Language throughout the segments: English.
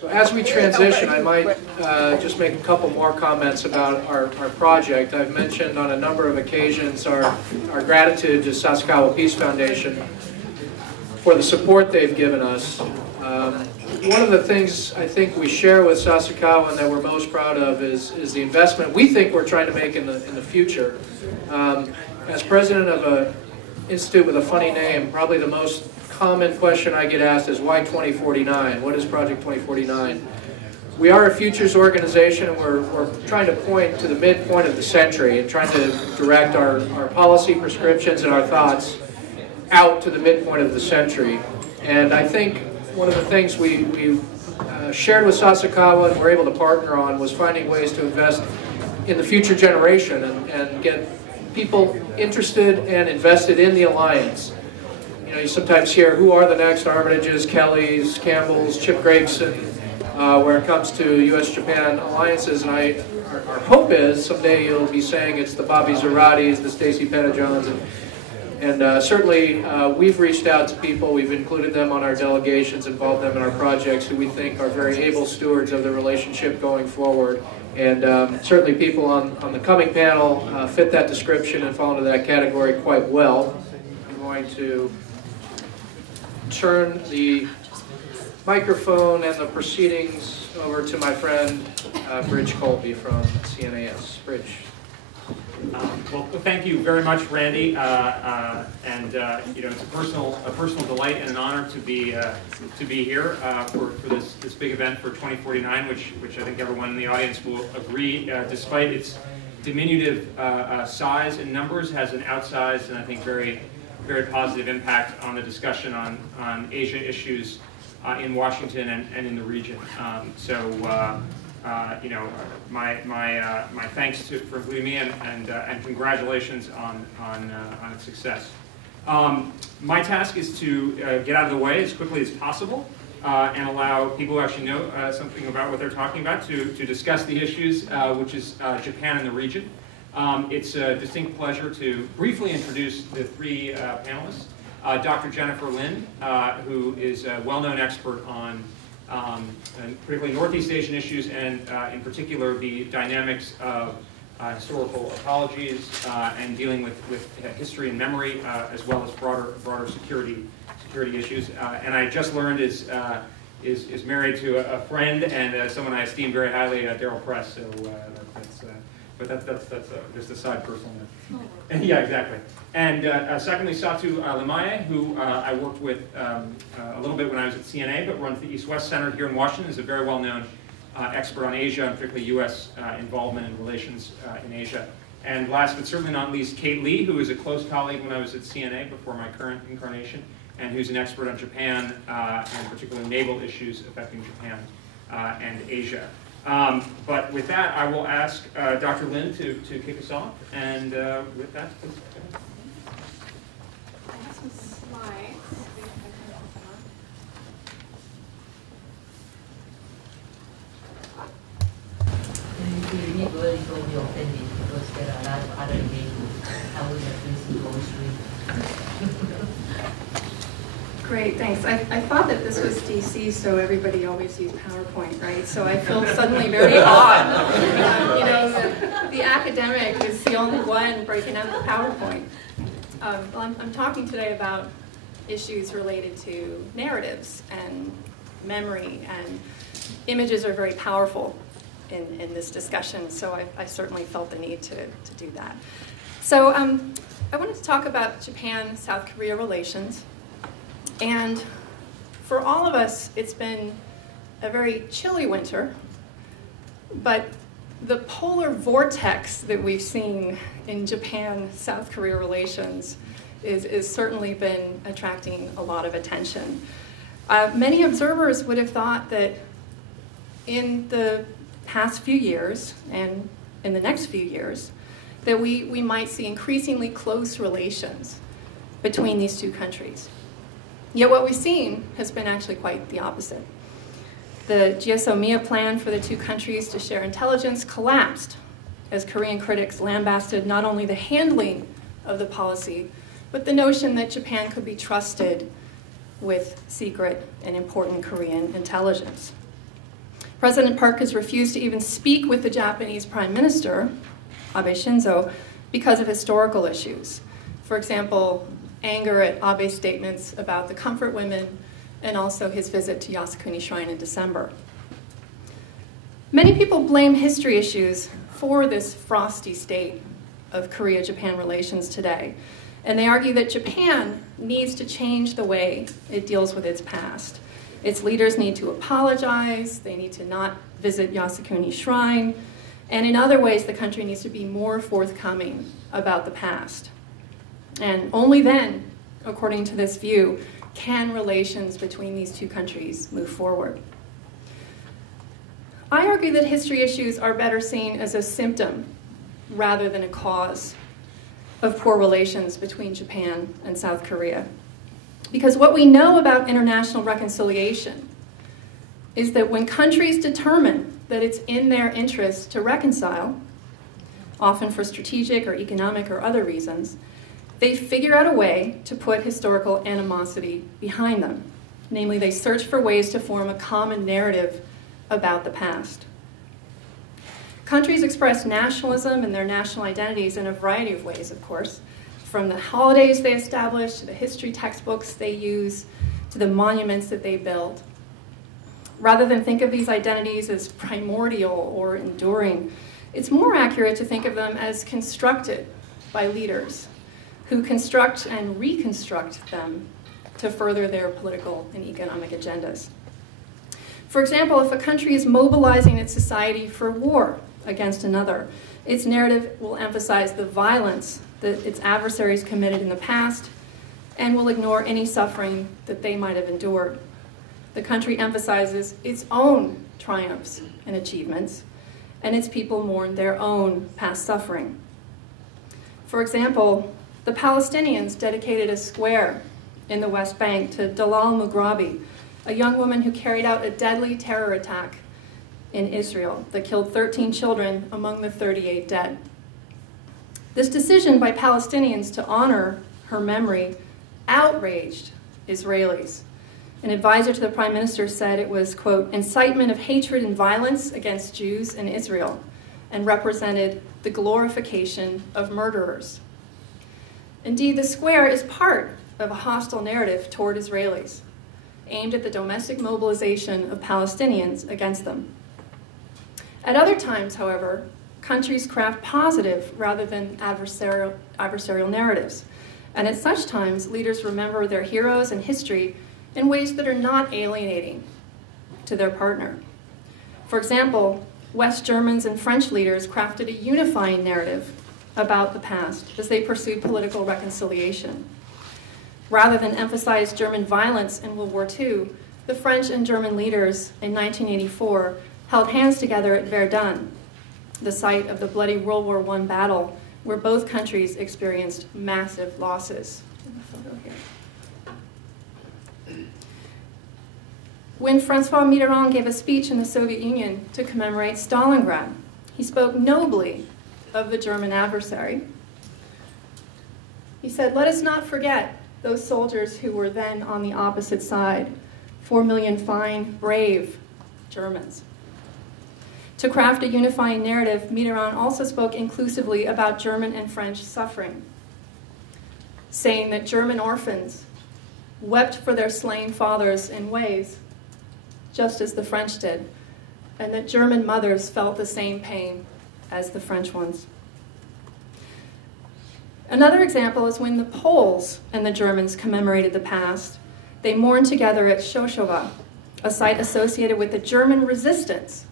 So as we transition, I might just make a couple more comments about our project. I've mentioned on a number of occasions our gratitude to Sasakawa Peace Foundation for the support they've given us. One of the things I think we share with Sasakawa and that we're most proud of is the investment we think we're trying to make in the future. As president of an institute with a funny name, probably the most common question I get asked is, why 2049? What is Project 2049? We are a futures organization, and we're trying to point to the midpoint of the century and trying to direct our policy prescriptions and our thoughts out to the midpoint of the century. And I think one of the things we shared with Sasakawa and were able to partner on was finding ways to invest in the future generation and get people interested and invested in the alliance. You know, you sometimes hear, who are the next Armitages, Kellys, Campbells, Chip Gregson, where it comes to U.S.-Japan alliances, and our hope is someday you'll be saying it's the Bobby Zaratis, the Stacey Pettijohns, and certainly we've reached out to people, we've included them on our delegations, involved them in our projects, who we think are very able stewards of the relationship going forward. And certainly people on the coming panel fit that description and fall into that category quite well. I'm going to turn the microphone and the proceedings over to my friend Bridge Colby from CNAS. Bridge. Well, thank you very much, Randy. And you know, it's a personal delight and an honor to be here for this big event for 2049, which I think everyone in the audience will agree, despite its diminutive size and numbers, has an outsized and I think very positive impact on the discussion on Asia issues in Washington and in the region. You know, my thanks for including me and congratulations on its success. My task is to get out of the way as quickly as possible and allow people who actually know something about what they're talking about to discuss the issues, which is Japan and the region. It's a distinct pleasure to briefly introduce the three panelists. Dr. Jennifer Lind, who is a well-known expert on particularly Northeast Asian issues and in particular the dynamics of historical apologies and dealing with history and memory as well as broader security issues. And I just learned is married to a friend and someone I esteem very highly, Daryl Press. So that's just a side personal note. Yeah, exactly. And secondly, Satu Limaye, who I worked with a little bit when I was at CNA, but runs the East-West Center here in Washington, is a very well-known expert on Asia, and particularly U.S. Involvement and relations in Asia. And last but certainly not least, Kate Lee, who is a close colleague when I was at CNA before my current incarnation, and who's an expert on Japan, and particularly naval issues affecting Japan and Asia. But with that, I will ask Dr. Lind to kick us off. And with that, please go ahead. I have some slides. You need really don't be offended because there are a lot of other names. I will have this go through. Great, thanks. I thought that this was DC, so everybody always used PowerPoint, right? So I feel suddenly very odd. You know, the academic is the only one breaking out the PowerPoint. Well, I'm talking today about issues related to narratives and memory, and images are very powerful in this discussion, so I certainly felt the need to do that. So I wanted to talk about Japan-South Korea relations. And for all of us, it's been a very chilly winter, but the polar vortex that we've seen in Japan-South Korea relations is certainly been attracting a lot of attention. Many observers would have thought that in the past few years, and in the next few years, that we might see increasingly close relations between these two countries. Yet what we've seen has been actually quite the opposite. The GSO-MIA plan for the two countries to share intelligence collapsed as Korean critics lambasted not only the handling of the policy, but the notion that Japan could be trusted with secret and important Korean intelligence. President Park has refused to even speak with the Japanese Prime Minister, Abe Shinzo, because of historical issues. For example, anger at Abe's statements about the comfort women and also his visit to Yasukuni Shrine in December. Many people blame history issues for this frosty state of Korea-Japan relations today, and they argue that Japan needs to change the way it deals with its past. Its leaders need to apologize, they need to not visit Yasukuni Shrine, and in other ways the country needs to be more forthcoming about the past. And only then, according to this view, can relations between these two countries move forward. I argue that history issues are better seen as a symptom rather than a cause of poor relations between Japan and South Korea. Because what we know about international reconciliation is that when countries determine that it's in their interest to reconcile, often for strategic or economic or other reasons, they figure out a way to put historical animosity behind them. Namely, they search for ways to form a common narrative about the past. Countries express nationalism and their national identities in a variety of ways, of course, from the holidays they establish, to the history textbooks they use, to the monuments that they build. Rather than think of these identities as primordial or enduring, it's more accurate to think of them as constructed by leaders who construct and reconstruct them to further their political and economic agendas. For example, if a country is mobilizing its society for war against another, its narrative will emphasize the violence that its adversaries committed in the past and will ignore any suffering that they might have endured. The country emphasizes its own triumphs and achievements, and its people mourn their own past suffering. For example, the Palestinians dedicated a square in the West Bank to Dalal Mughrabi, a young woman who carried out a deadly terror attack in Israel that killed 13 children among the 38 dead. This decision by Palestinians to honor her memory outraged Israelis. An advisor to the Prime Minister said it was, quote, incitement of hatred and violence against Jews in Israel, and represented the glorification of murderers. Indeed, the square is part of a hostile narrative toward Israelis, aimed at the domestic mobilization of Palestinians against them. At other times, however, countries craft positive rather than adversarial narratives. And at such times, leaders remember their heroes and history in ways that are not alienating to their partner. For example, West Germans and French leaders crafted a unifying narrative about the past as they pursued political reconciliation. Rather than emphasize German violence in World War II, the French and German leaders in 1984 held hands together at Verdun, the site of the bloody World War I battle, where both countries experienced massive losses. When Francois Mitterrand gave a speech in the Soviet Union to commemorate Stalingrad, he spoke nobly of the German adversary. He said, "Let us not forget those soldiers who were then on the opposite side, 4 million fine, brave Germans." To craft a unifying narrative, Mitterrand also spoke inclusively about German and French suffering, saying that German orphans wept for their slain fathers in ways just as the French did, and that German mothers felt the same pain as the French ones. Another example is when the Poles and the Germans commemorated the past, they mourned together at Rzeszowa, a site associated with the German resistance,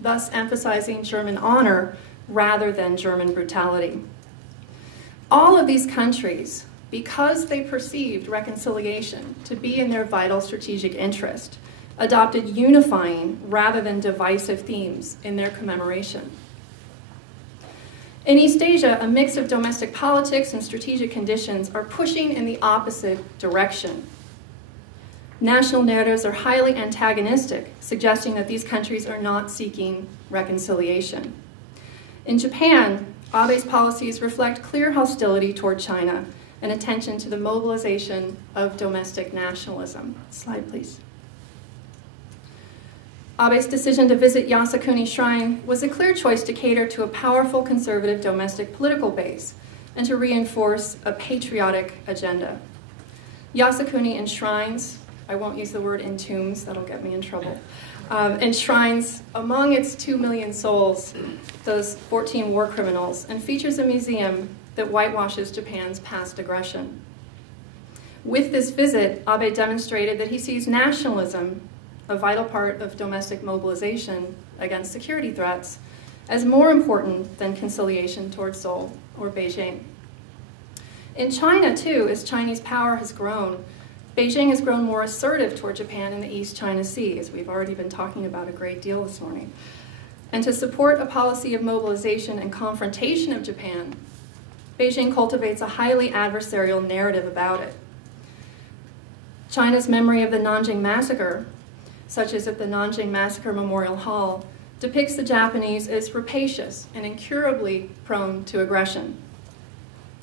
thus emphasizing German honor rather than German brutality. All of these countries, because they perceived reconciliation to be in their vital strategic interest, adopted unifying rather than divisive themes in their commemoration. In East Asia, a mix of domestic politics and strategic conditions are pushing in the opposite direction. National narratives are highly antagonistic, suggesting that these countries are not seeking reconciliation. In Japan, Abe's policies reflect clear hostility toward China and attention to the mobilization of domestic nationalism. Slide, please. Abe's decision to visit Yasukuni Shrine was a clear choice to cater to a powerful conservative domestic political base and to reinforce a patriotic agenda. Yasukuni enshrines, I won't use the word entombs, that'll get me in trouble, enshrines among its 2 million souls those 14 war criminals and features a museum that whitewashes Japan's past aggression. With this visit, Abe demonstrated that he sees nationalism, a vital part of domestic mobilization against security threats, as more important than conciliation towards Seoul or Beijing. In China, too, as Chinese power has grown, Beijing has grown more assertive toward Japan in the East China Sea, as we've already been talking about a great deal this morning. And to support a policy of mobilization and confrontation of Japan, Beijing cultivates a highly adversarial narrative about it. China's memory of the Nanjing Massacre, such as at the Nanjing Massacre Memorial Hall, depicts the Japanese as rapacious and incurably prone to aggression.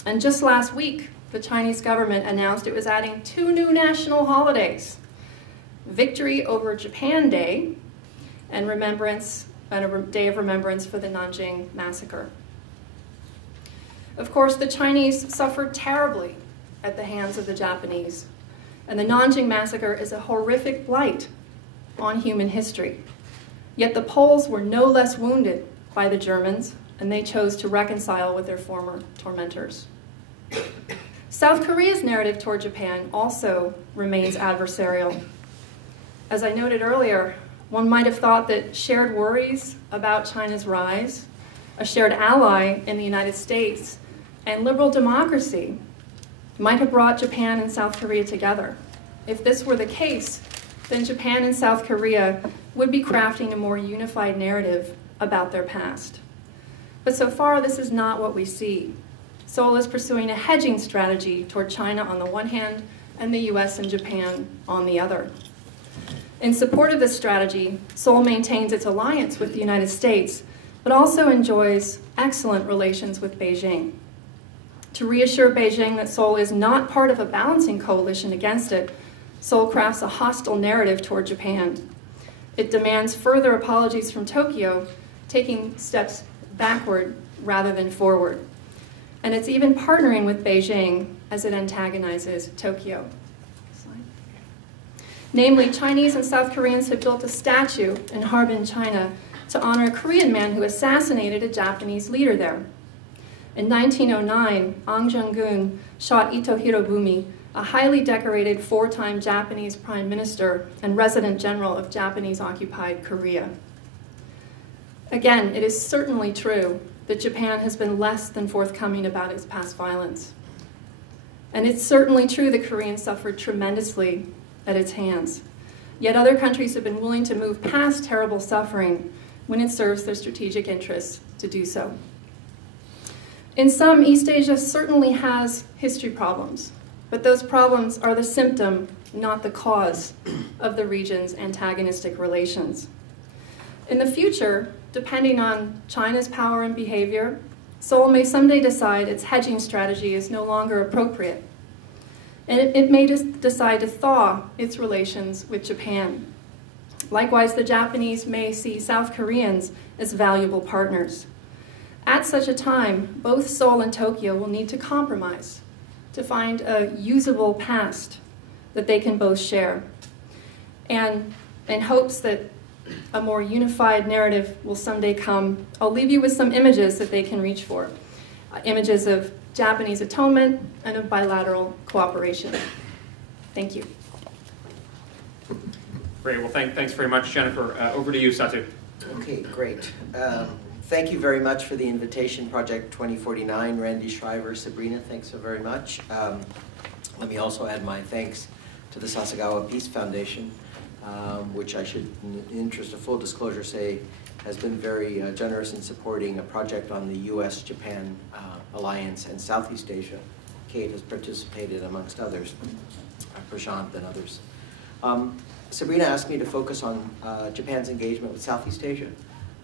And just last week, the Chinese government announced it was adding 2 new national holidays, Victory over Japan Day and a Day of Remembrance for the Nanjing Massacre. Of course, the Chinese suffered terribly at the hands of the Japanese, and the Nanjing Massacre is a horrific blight on human history. Yet the Poles were no less wounded by the Germans, and they chose to reconcile with their former tormentors. South Korea's narrative toward Japan also remains adversarial. As I noted earlier, one might have thought that shared worries about China's rise, a shared ally in the United States, and liberal democracy might have brought Japan and South Korea together. If this were the case, then Japan and South Korea would be crafting a more unified narrative about their past. But so far, this is not what we see. Seoul is pursuing a hedging strategy toward China on the one hand, and the US and Japan on the other. In support of this strategy, Seoul maintains its alliance with the United States, but also enjoys excellent relations with Beijing. To reassure Beijing that Seoul is not part of a balancing coalition against it, Seoul crafts a hostile narrative toward Japan. It demands further apologies from Tokyo, taking steps backward rather than forward. And it's even partnering with Beijing as it antagonizes Tokyo. Namely, Chinese and South Koreans have built a statue in Harbin, China, to honor a Korean man who assassinated a Japanese leader there. In 1909, Ang Jung-gun shot Ito Hirobumi, a highly decorated 4-time Japanese prime minister and resident general of Japanese-occupied Korea. Again, it is certainly true that Japan has been less than forthcoming about its past violence. And it's certainly true that Koreans suffered tremendously at its hands. Yet other countries have been willing to move past terrible suffering when it serves their strategic interests to do so. In sum, East Asia certainly has history problems, but those problems are the symptom, not the cause, of the region's antagonistic relations. In the future, depending on China's power and behavior, Seoul may someday decide its hedging strategy is no longer appropriate. And it may decide to thaw its relations with Japan. Likewise, the Japanese may see South Koreans as valuable partners. At such a time, both Seoul and Tokyo will need to compromise to find a usable past that they can both share. And in hopes that a more unified narrative will someday come, I'll leave you with some images that they can reach for. Images of Japanese atonement and of bilateral cooperation. Thank you. Great. Well, thanks very much, Jennifer. Over to you, Satu. Okay, great. Thank you very much for the invitation, Project 2049. Randy Shriver, Sabrina, thanks so very much. Let me also add my thanks to the Sasagawa Peace Foundation, which I should, in the interest of full disclosure, say has been very generous in supporting a project on the US-Japan Alliance and Southeast Asia. Kate has participated amongst others, Prashant and others. Sabrina asked me to focus on Japan's engagement with Southeast Asia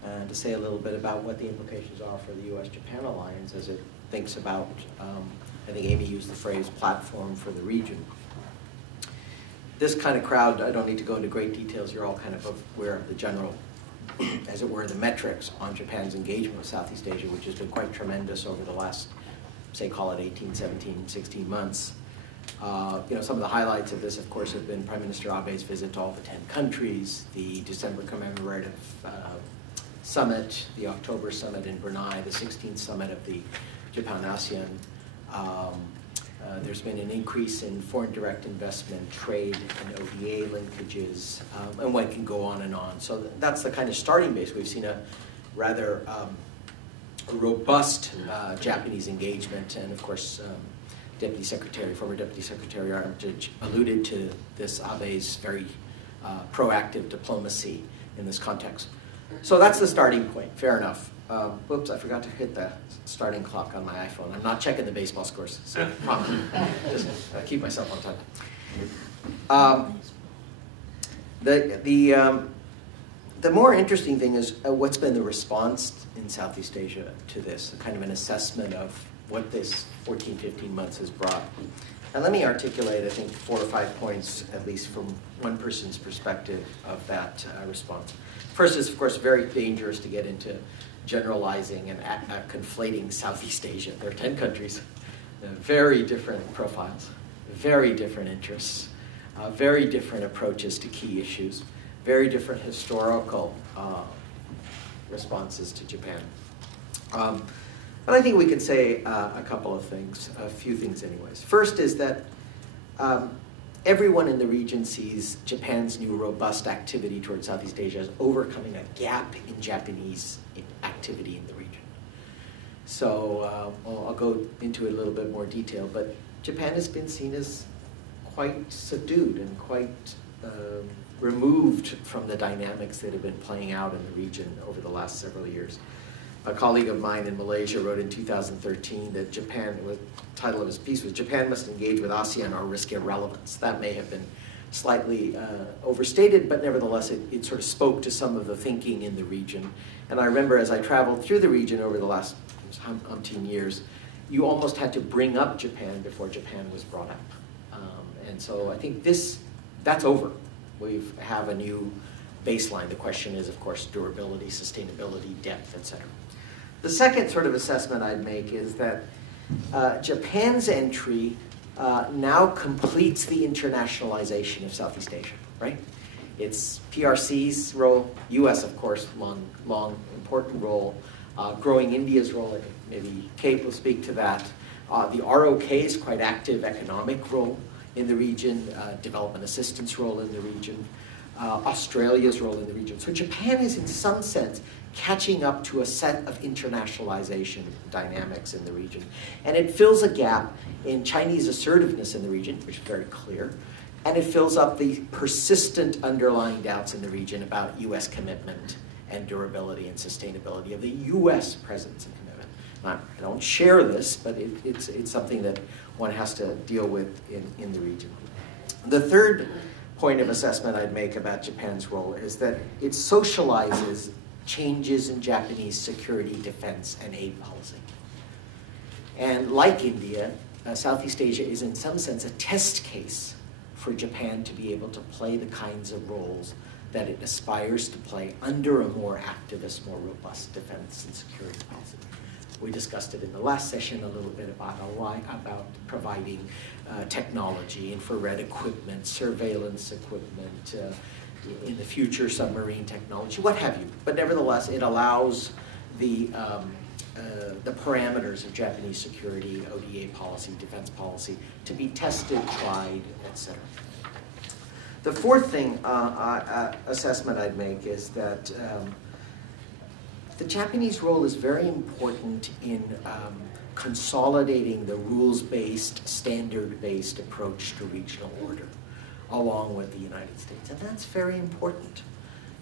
and to say a little bit about what the implications are for the US-Japan Alliance as it thinks about, I think Amy used the phrase, platform for the region. this kind of crowd, I don't need to go into great details, you're all kind of aware of the general, as it were, the metrics on Japan's engagement with Southeast Asia, which has been quite tremendous over the last, say, call it 18, 17, 16 months. Some of the highlights of this, of course, have been Prime Minister Abe's visit to all the 10 countries, the December commemorative summit, the October summit in Brunei, the 16th summit of the Japan-ASEAN. There's been an increase in foreign direct investment, trade, and ODA linkages, and one can go on and on. So that's the kind of starting base. We've seen a rather robust Japanese engagement, and of course, former Deputy Secretary Elbridge alluded to this Abe's very proactive diplomacy in this context. So that's the starting point, fair enough. Whoops, I forgot to hit the starting clock on my iPhone. I'm not checking the baseball scores, so just keep myself on time. The more interesting thing is what's been the response in Southeast Asia to this, kind of an assessment of what this 14, 15 months has brought. And let me articulate, I think, 4 or 5 points, at least from one person's perspective of that response. First is, of course, very dangerous to get into generalizing and conflating Southeast Asia. There are 10 countries, very different profiles, very different interests, very different approaches to key issues, very different historical responses to Japan. But I think we could say a couple of things, a few things anyways. First is that everyone in the region sees Japan's new robust activity towards Southeast Asia as overcoming a gap in Japanese activity in the region. So I'll go into it a little bit more detail, but Japan has been seen as quite subdued and quite removed from the dynamics that have been playing out in the region over the last several years. A colleague of mine in Malaysia wrote in 2013 that Japan, the title of his piece was "Japan must engage with ASEAN or risk irrelevance." That may have been slightly overstated, but nevertheless it sort of spoke to some of the thinking in the region. And I remember as I traveled through the region over the last umpteen years, you almost had to bring up Japan before Japan was brought up. And so I think that's over. We have a new baseline. The question is, of course, durability, sustainability, depth, etc. The second sort of assessment I'd make is that Japan's entry now completes the internationalization of Southeast Asia, right? It's PRC's role, US, of course, long important role, growing India's role, I think maybe Kate will speak to that. The ROK's quite active economic role in the region, development assistance role in the region, Australia's role in the region. So Japan is in some sense catching up to a set of internationalization dynamics in the region. And it fills a gap in Chinese assertiveness in the region, which is very clear, and it fills up the persistent underlying doubts in the region about US commitment and durability and sustainability of the US presence and commitment. I don't share this, but it's something that one has to deal with in the region. The third point of assessment I'd make about Japan's role is that it socializes changes in Japanese security, defense, and aid policy. And like India, Southeast Asia is in some sense a test case for Japan to be able to play the kinds of roles that it aspires to play under a more activist, more robust defense and security policy. We discussed it in the last session a little bit about providing technology, infrared equipment, surveillance equipment, in the future submarine technology, what have you. But nevertheless, it allows the parameters of Japanese security, ODA policy, defense policy to be tested, tried, etc. The fourth thing, assessment I'd make is that the Japanese role is very important in consolidating the rules-based, standard-based approach to regional order, along with the United States. And that's very important.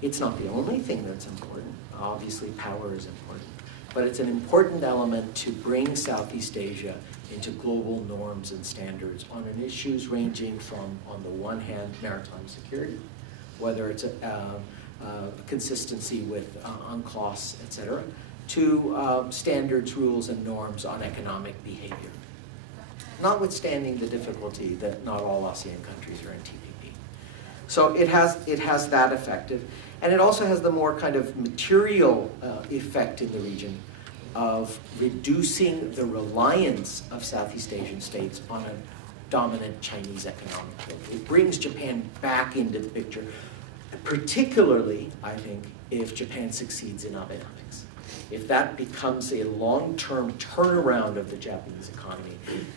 It's not the only thing that's important. Obviously, power is important. But it's an important element to bring Southeast Asia into global norms and standards on issues ranging from, on the one hand, maritime security, whether it's consistency with UNCLOS, et cetera, to standards, rules, and norms on economic behavior. Notwithstanding the difficulty that not all ASEAN countries are in TPP. So it has that effective. And it also has the more kind of material effect in the region of reducing the reliance of Southeast Asian states on a dominant Chinese economic bloc. It brings Japan back into the picture, particularly, I think, if Japan succeeds in Abenomics. If that becomes a long-term turnaround of the Japanese economy,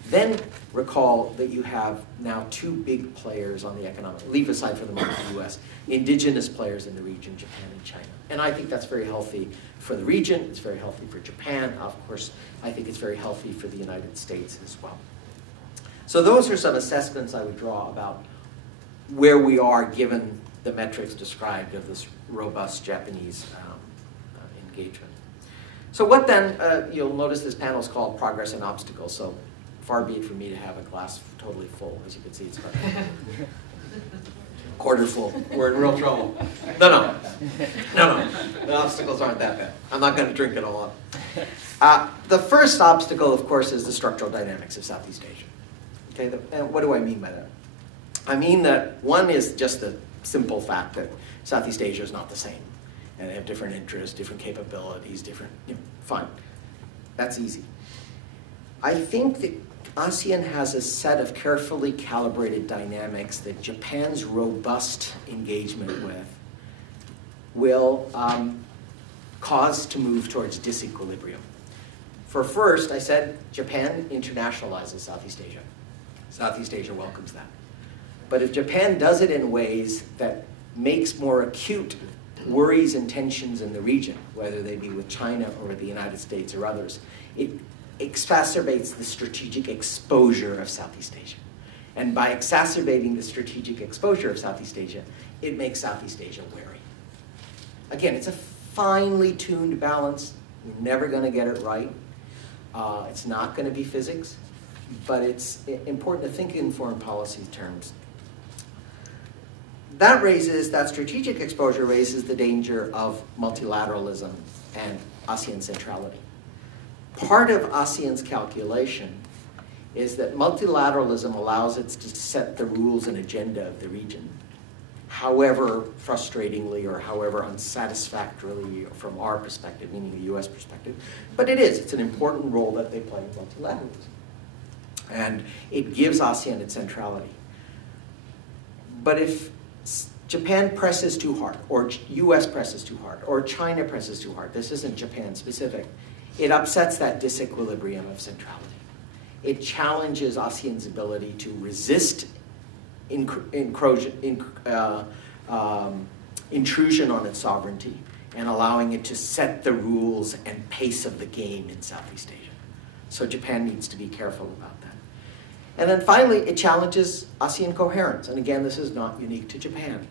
then recall that you have now two big players on the economic, leave aside for the moment the US, indigenous players in the region, Japan and China. And I think that's very healthy for the region, it's very healthy for Japan, of course, I think it's very healthy for the United States as well. So those are some assessments I would draw about where we are given the metrics described of this robust Japanese engagement. So what then, you'll notice this panel is called Progress and Obstacles, so far be it from me to have a glass totally full. As you can see, it's about quarter full. We're in real trouble. No. The obstacles aren't that bad. I'm not going to drink it all up. The first obstacle, of course, is the structural dynamics of Southeast Asia. Okay, and what do I mean by that? I mean that one is just the simple fact that Southeast Asia is not the same. And they have different interests, different capabilities, different, fine. That's easy. I think that ASEAN has a set of carefully calibrated dynamics that Japan's robust engagement with will cause to move towards disequilibrium. For first, I said Japan internationalizes Southeast Asia. Southeast Asia welcomes that. But if Japan does it in ways that makes more acute worries and tensions in the region, whether they be with China or the United States or others, it exacerbates the strategic exposure of Southeast Asia. And by exacerbating the strategic exposure of Southeast Asia, it makes Southeast Asia wary. Again, it's a finely tuned balance. You're never going to get it right. It's not going to be physics, but it's important to think in foreign policy terms. That strategic exposure raises the danger of multilateralism and ASEAN centrality. Part of ASEAN's calculation is that multilateralism allows it to set the rules and agenda of the region, however frustratingly or however unsatisfactorily from our perspective, meaning the US perspective, but it's an important role that they play in multilateralism. And it gives ASEAN its centrality. But if Japan presses too hard, or US presses too hard, or China presses too hard, this isn't Japan specific, it upsets that disequilibrium of centrality. It challenges ASEAN's ability to resist intrusion on its sovereignty and allowing it to set the rules and pace of the game in Southeast Asia. So Japan needs to be careful about that. And then finally, it challenges ASEAN coherence. And again, this is not unique to Japan.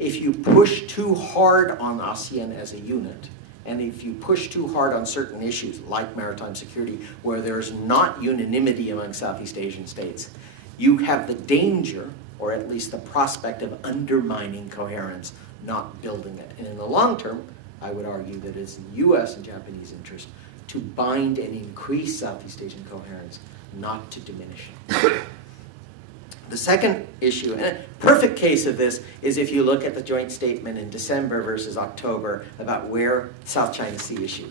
If you push too hard on ASEAN as a unit, and if you push too hard on certain issues, like maritime security, where there's not unanimity among Southeast Asian states, you have the danger, or at least the prospect of undermining coherence, not building it. And in the long term, I would argue that it's in US and Japanese interest to bind and increase Southeast Asian coherence, not to diminish it. The second issue, and a perfect case of this, is if you look at the joint statement in December versus October about where South China Sea issue.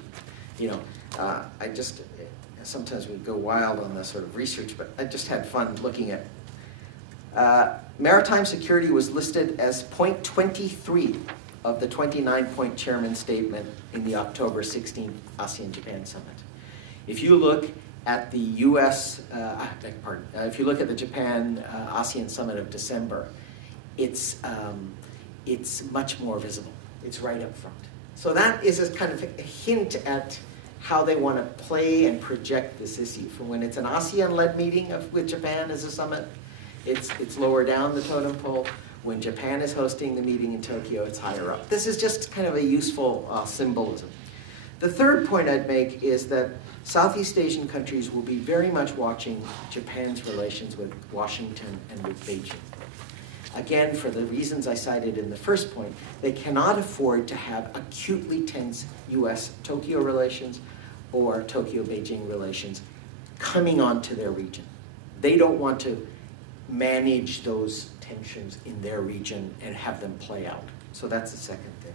Sometimes we go wild on this sort of research, but I just had fun looking at maritime security was listed as point 23 of the 29-point chairman statement in the October 16th ASEAN-Japan summit. If you look at the if you look at the Japan ASEAN summit of December, it's much more visible. It's right up front. So that is a kind of a hint at how they want to play and project this issue. For when it's an ASEAN-led meeting with Japan as a summit, it's lower down the totem pole. When Japan is hosting the meeting in Tokyo, it's higher up. This is just kind of a useful symbolism. The third point I'd make is that Southeast Asian countries will be very much watching Japan's relations with Washington and with Beijing. Again, for the reasons I cited in the first point, they cannot afford to have acutely tense US-Tokyo relations or Tokyo-Beijing relations coming onto their region. They don't want to manage those tensions in their region and have them play out. So that's the second thing.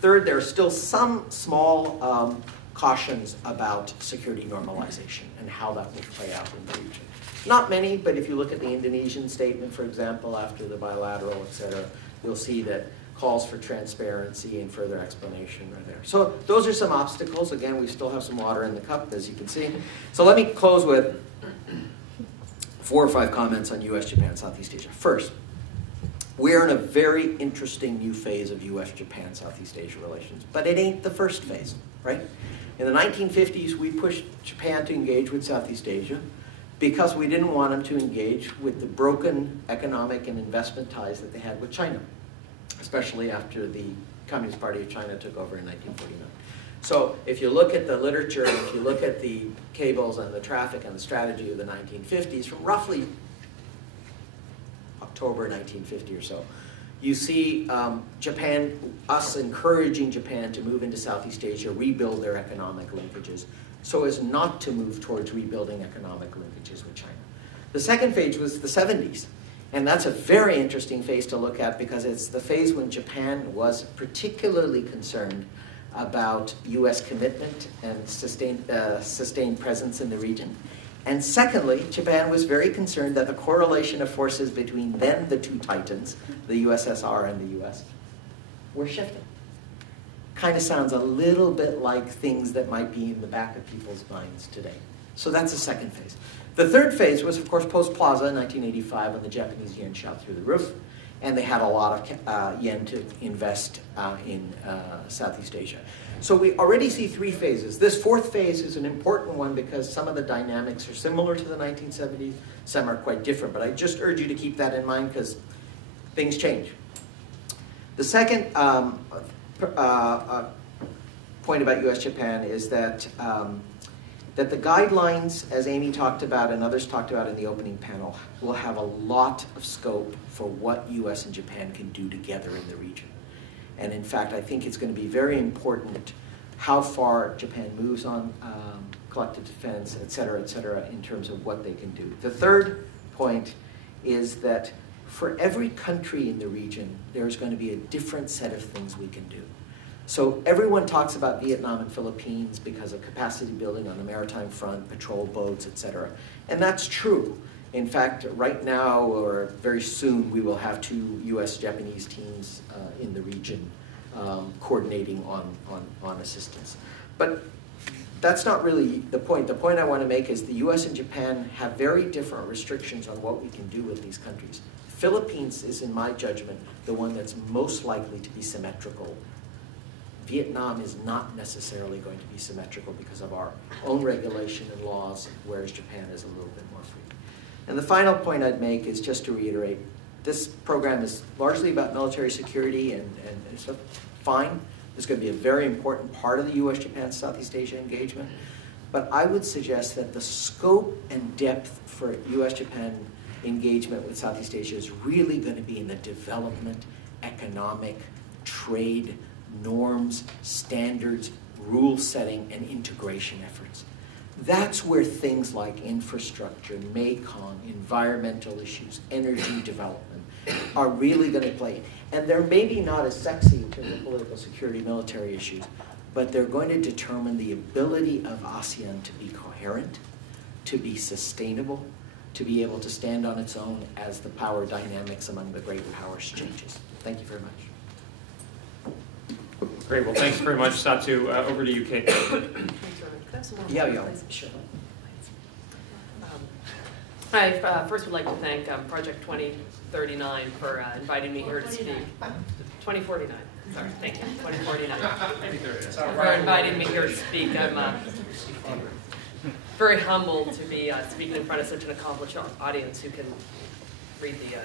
Third, there are still some small cautions about security normalization and how that will play out in the region. Not many, but if you look at the Indonesian statement, for example, after the bilateral, et cetera, you'll see that calls for transparency and further explanation are there. So those are some obstacles. Again, we still have some water in the cup, as you can see. So let me close with 4 or 5 comments on US, Japan, Southeast Asia. First, we're in a very interesting new phase of US, Japan, Southeast Asia relations, but it ain't the first phase, right? In the 1950s, we pushed Japan to engage with Southeast Asia because we didn't want them to engage with the broken economic and investment ties that they had with China, especially after the Communist Party of China took over in 1949. So if you look at the literature, and if you look at the cables and the traffic and the strategy of the 1950s, from roughly October 1950 or so, you see Japan, us encouraging Japan to move into Southeast Asia, rebuild their economic linkages, so as not to move towards rebuilding economic linkages with China. The second phase was the 70s. And that's a very interesting phase to look at because it's the phase when Japan was particularly concerned about US commitment and sustained presence in the region. And secondly, Japan was very concerned that the correlation of forces between then the two titans, the USSR and the US, were shifting. Kind of sounds a little bit like things that might be in the back of people's minds today. So that's the second phase. The third phase was, of course, post-Plaza in 1985 when the Japanese yen shot through the roof, and they had a lot of yen to invest in Southeast Asia. So we already see 3 phases. This 4th phase is an important one because some of the dynamics are similar to the 1970s, some are quite different, but I just urge you to keep that in mind because things change. The second point about US-Japan is that that the guidelines, as Amy talked about and others talked about in the opening panel, will have a lot of scope for what US and Japan can do together in the region. And in fact, I think it's going to be very important how far Japan moves on collective defense, et cetera, in terms of what they can do. The third point is that for every country in the region, there's going to be a different set of things we can do. So everyone talks about Vietnam and Philippines because of capacity building on the maritime front, patrol boats, et cetera. And that's true. In fact, right now, or very soon, we will have 2 US-Japanese teams in the region coordinating on assistance. But that's not really the point. The point I want to make is the US and Japan have very different restrictions on what we can do with these countries. Philippines is, in my judgment, the one that's most likely to be symmetrical. Vietnam is not necessarily going to be symmetrical because of our own regulation and laws, whereas Japan is a little bit more free. And the final point I'd make is just to reiterate, this program is largely about military security and stuff. Fine. It's going to be a very important part of the US-Japan Southeast Asia engagement. But I would suggest that the scope and depth for US-Japan engagement with Southeast Asia is really going to be in the development, economic, trade, norms, standards, rule setting, and integration efforts. That's where things like infrastructure, Mekong, environmental issues, energy development are really going to play. And they're maybe not as sexy in terms of political security, military issues, but they're going to determine the ability of ASEAN to be coherent, to be sustainable, to be able to stand on its own as the power dynamics among the great powers changes. Thank you very much. Great. Well, thanks very much, Satu. Over to you, Kate. Yeah, sure. I first would like to thank Project 2039 for inviting me here to speak. 2049. Sorry, thank you. 2049. For inviting me here to speak. I'm very humbled to be speaking in front of such an accomplished audience who can read the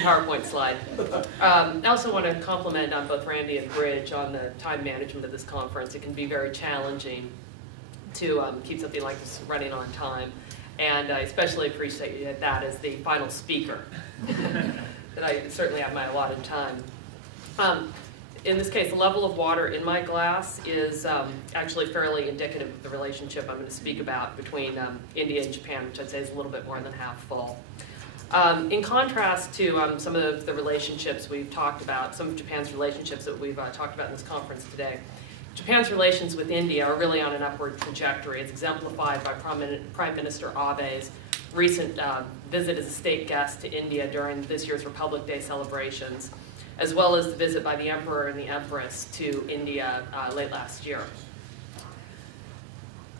PowerPoint slide. I also want to compliment on both Randy and Bridge on the time management of this conference. It can be very challenging to keep something like this running on time, and I especially appreciate that as the final speaker, that I certainly have my allotted time. In this case, the level of water in my glass is actually fairly indicative of the relationship I'm going to speak about between India and Japan, which I'd say is a little bit more than half full. In contrast to some of the relationships we've talked about, some of Japan's relationships that we've talked about in this conference today, Japan's relations with India are really on an upward trajectory. It's exemplified by Prime Minister Abe's recent visit as a state guest to India during this year's Republic Day celebrations, as well as the visit by the Emperor and the Empress to India late last year.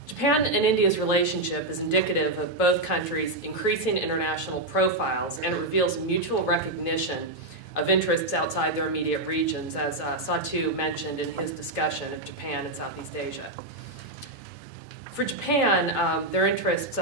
Japan and India's relationship is indicative of both countries' increasing international profiles, and it reveals mutual recognition of interests outside their immediate regions, as Satu mentioned in his discussion of Japan and Southeast Asia. For Japan, their interests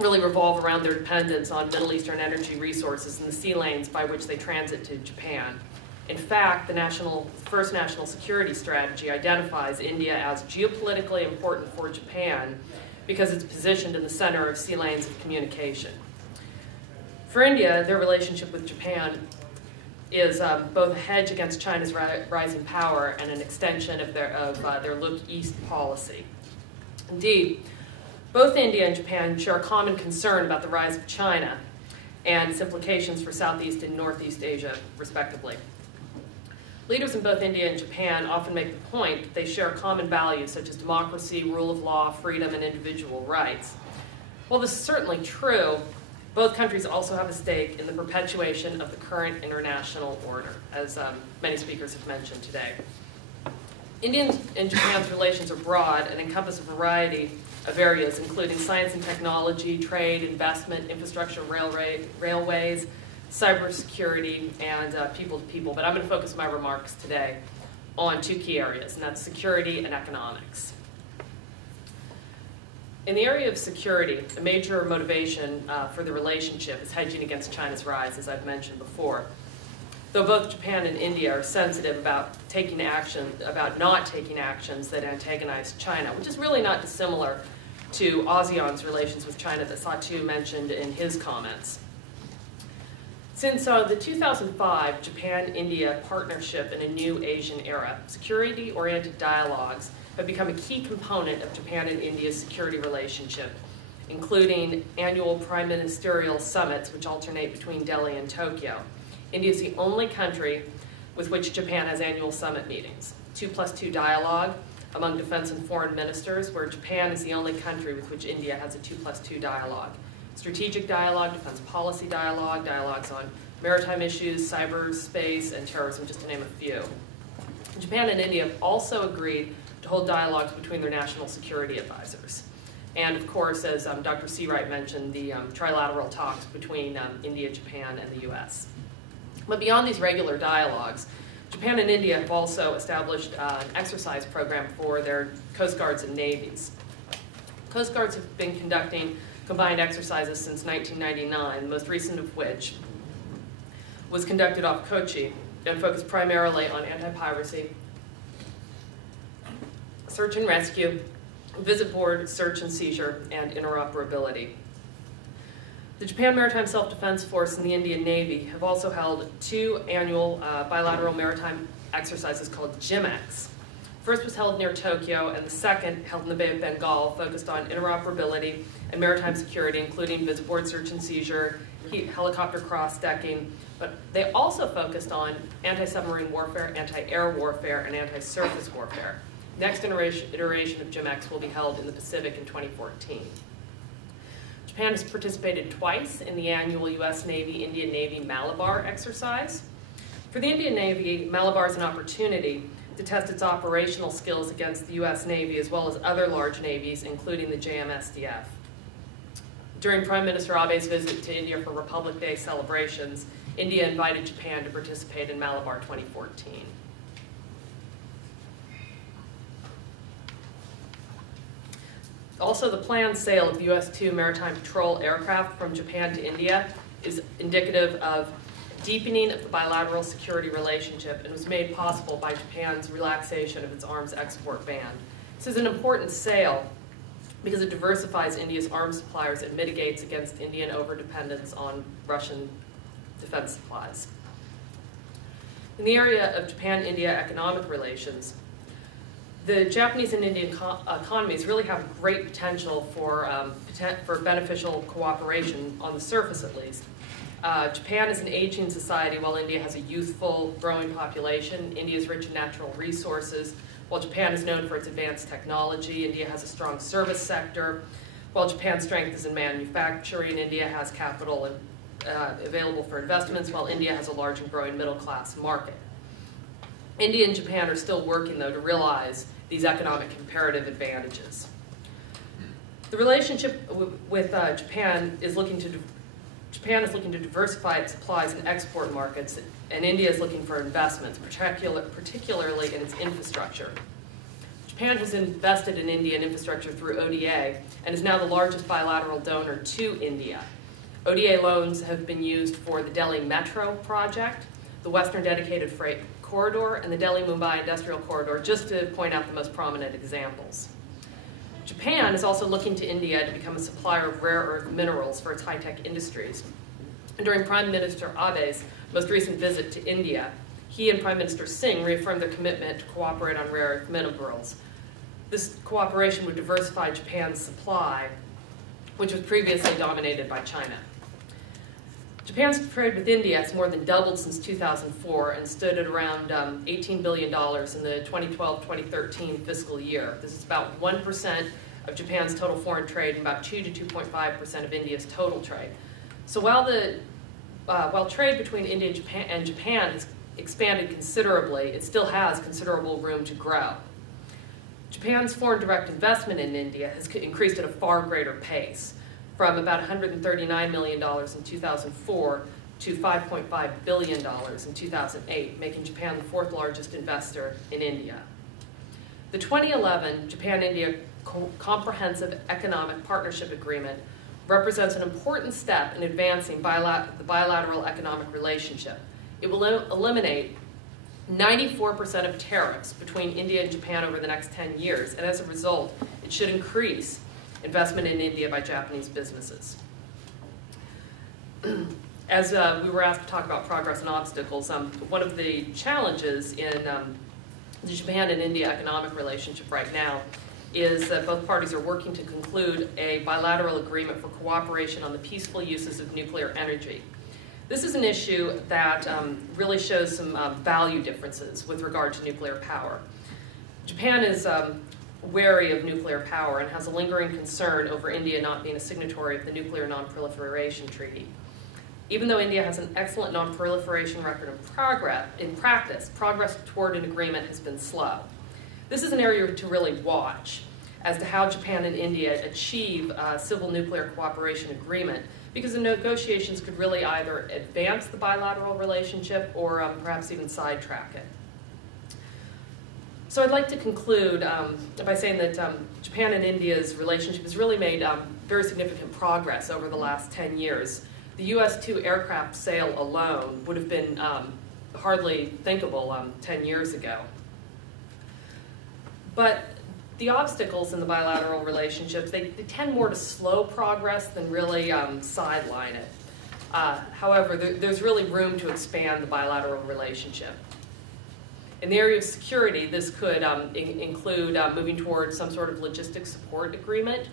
really revolve around their dependence on Middle Eastern energy resources and the sea lanes by which they transit to Japan. In fact, the first national security strategy identifies India as geopolitically important for Japan because it's positioned in the center of sea lanes of communication. For India, their relationship with Japan is both a hedge against China's rising power and an extension of their Look East policy. Indeed, both India and Japan share a common concern about the rise of China and its implications for Southeast and Northeast Asia, respectively. Leaders in both India and Japan often make the point that they share common values such as democracy, rule of law, freedom, and individual rights. While this is certainly true, both countries also have a stake in the perpetuation of the current international order, as many speakers have mentioned today. India and Japan's relations are broad and encompass a variety of areas, including science and technology, trade, investment, infrastructure, railways, cybersecurity, and people-to-people. But I'm going to focus my remarks today on two key areas, and that's security and economics. In the area of security, a major motivation for the relationship is hedging against China's rise, as I've mentioned before. Though both Japan and India are sensitive about not taking actions that antagonize China, which is really not dissimilar to ASEAN's relations with China that Satu mentioned in his comments. Since the 2005 Japan-India partnership in a new Asian era, security-oriented dialogues have become a key component of Japan and India's security relationship, including annual prime ministerial summits which alternate between Delhi and Tokyo. India is the only country with which Japan has annual summit meetings. 2+2 dialogue among defense and foreign ministers, where Japan is the only country with which India has a 2+2 dialogue. Strategic dialogue, defense policy dialogue, dialogues on maritime issues, cyberspace, and terrorism, just to name a few. Japan and India have also agreed to hold dialogues between their national security advisors. And of course, as Dr. Seawright mentioned, the trilateral talks between India, Japan, and the US. But beyond these regular dialogues, Japan and India have also established an exercise program for their Coast Guards and Navies. Coast Guards have been conducting combined exercises since 1999, the most recent of which was conducted off Kochi and focused primarily on anti-piracy, search and rescue, visit board search and seizure, and interoperability. The Japan Maritime Self-Defense Force and the Indian Navy have also held 2 annual bilateral maritime exercises called JIMEX. First was held near Tokyo, and the second, held in the Bay of Bengal, focused on interoperability and maritime security, including visit board search and seizure, helicopter cross-decking, but they also focused on anti-submarine warfare, anti-air warfare, and anti-surface warfare. Next iteration of JIMEX will be held in the Pacific in 2014. Japan has participated twice in the annual US Navy-Indian Navy Malabar exercise. For the Indian Navy, Malabar is an opportunity to test its operational skills against the US Navy as well as other large navies, including the JMSDF. During Prime Minister Abe's visit to India for Republic Day celebrations, India invited Japan to participate in Malabar 2014. Also, the planned sale of the US-2 Maritime Patrol aircraft from Japan to India is indicative of deepening of the bilateral security relationship and was made possible by Japan's relaxation of its arms export ban. This is an important sale because it diversifies India's arms suppliers and mitigates against Indian overdependence on Russian defense supplies. In the area of Japan-India economic relations, The Japanese and Indian economies really have great potential for beneficial cooperation, on the surface at least. Japan is an aging society while India has a youthful, growing population. India is rich in natural resources. While Japan is known for its advanced technology, India has a strong service sector. While Japan's strength is in manufacturing, India has capital available for investments, while India has a large and growing middle-class market. India and Japan are still working, though, to realize these economic comparative advantages. The relationship with Japan is looking to diversify its supplies and export markets, and India is looking for investments, particularly in its infrastructure. Japan has invested in Indian infrastructure through ODA and is now the largest bilateral donor to India. ODA loans have been used for the Delhi Metro project, the Western Dedicated Freight Corridor, and the Delhi-Mumbai Industrial Corridor, just to point out the most prominent examples. Japan is also looking to India to become a supplier of rare earth minerals for its high-tech industries. And during Prime Minister Abe's most recent visit to India, he and Prime Minister Singh reaffirmed their commitment to cooperate on rare earth minerals. This cooperation would diversify Japan's supply, which was previously dominated by China. Japan's trade with India has more than doubled since 2004 and stood at around $18 billion in the 2012-2013 fiscal year. This is about 1% of Japan's total foreign trade and about 2 to 2.5% of India's total trade. So while trade between India and Japan has expanded considerably, it still has considerable room to grow. Japan's foreign direct investment in India has increased at a far greater pace, from about $139 million in 2004 to $5.5 billion in 2008, making Japan the fourth largest investor in India. The 2011 Japan-India Comprehensive Economic Partnership Agreement represents an important step in advancing the bilateral economic relationship. It will eliminate 94% of tariffs between India and Japan over the next 10 years, and as a result, it should increase investment in India by Japanese businesses. As we were asked to talk about progress and obstacles, one of the challenges in the Japan and India economic relationship right now is that both parties are working to conclude a bilateral agreement for cooperation on the peaceful uses of nuclear energy. This is an issue that really shows some value differences with regard to nuclear power. Japan is wary of nuclear power and has a lingering concern over India not being a signatory of the Nuclear Non-Proliferation Treaty. Even though India has an excellent non-proliferation record in practice, progress toward an agreement has been slow. This is an area to really watch as to how Japan and India achieve a civil nuclear cooperation agreement, because the negotiations could really either advance the bilateral relationship or perhaps even sidetrack it. So I'd like to conclude by saying that Japan and India's relationship has really made very significant progress over the last 10 years. The US-2 aircraft sale alone would have been hardly thinkable 10 years ago. But the obstacles in the bilateral relationships, they tend more to slow progress than really sideline it. However, there's really room to expand the bilateral relationship. In the area of security, this could include moving toward some sort of logistics support agreement,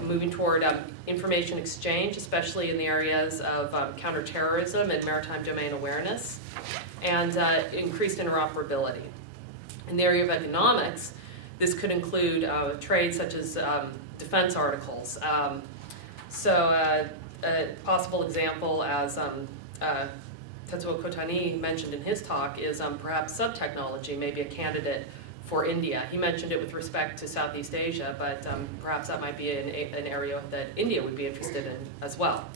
moving toward information exchange, especially in the areas of counterterrorism and maritime domain awareness, and increased interoperability. In the area of economics, this could include trade such as defense articles. A possible example, as Tetsuo Kotani mentioned in his talk, is perhaps subtechnology may be a candidate for India. He mentioned it with respect to Southeast Asia, but perhaps that might be an area that India would be interested in as well.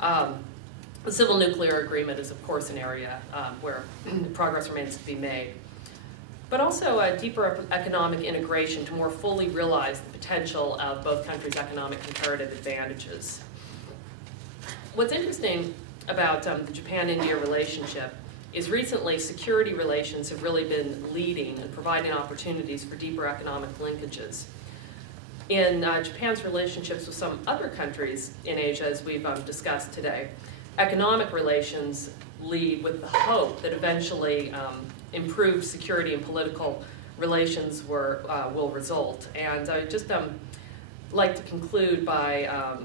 The civil nuclear agreement is, of course, an area where progress remains to be made. But also a deeper economic integration to more fully realize the potential of both countries' economic comparative advantages. What's interesting about the Japan-India relationship is recently security relations have really been leading and providing opportunities for deeper economic linkages. In Japan's relationships with some other countries in Asia, as we've discussed today, economic relations lead with the hope that eventually improved security and political relations will result. And I just like to conclude by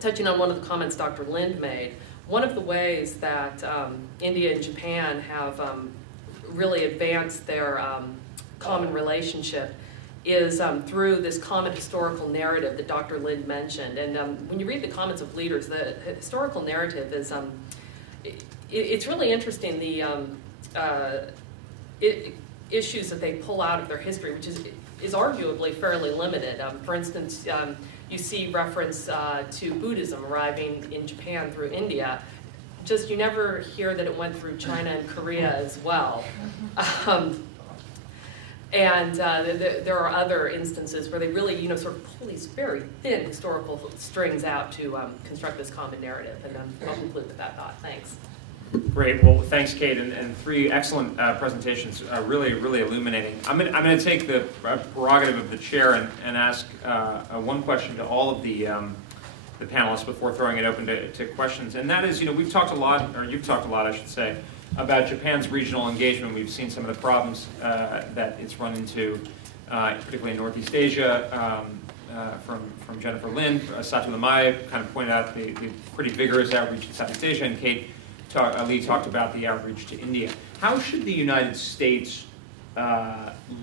touching on one of the comments Dr. Lind made. One of the ways that India and Japan have really advanced their common relationship is through this common historical narrative that Dr. Lind mentioned. And when you read the comments of leaders, the historical narrative is, it's really interesting, the issues that they pull out of their history, which is arguably fairly limited. For instance, you see reference to Buddhism arriving in Japan through India. Just you never hear that it went through China and Korea as well. And there are other instances where they really, sort of pull these very thin historical strings out to construct this common narrative. And I'll conclude with that thought. Thanks. Great. Well, thanks, Kate, and three excellent presentations, really, really illuminating. I'm going to take the prerogative of the chair and ask one question to all of the panelists before throwing it open to questions. And that is, we've talked a lot, or you've talked a lot, I should say, about Japan's regional engagement. We've seen some of the problems that it's run into, particularly in Northeast Asia, from Jennifer Lind. Satu Limaye kind of pointed out the pretty vigorous outreach in Southeast Asia, and Kate Lee talked about the outreach to India. How should the United States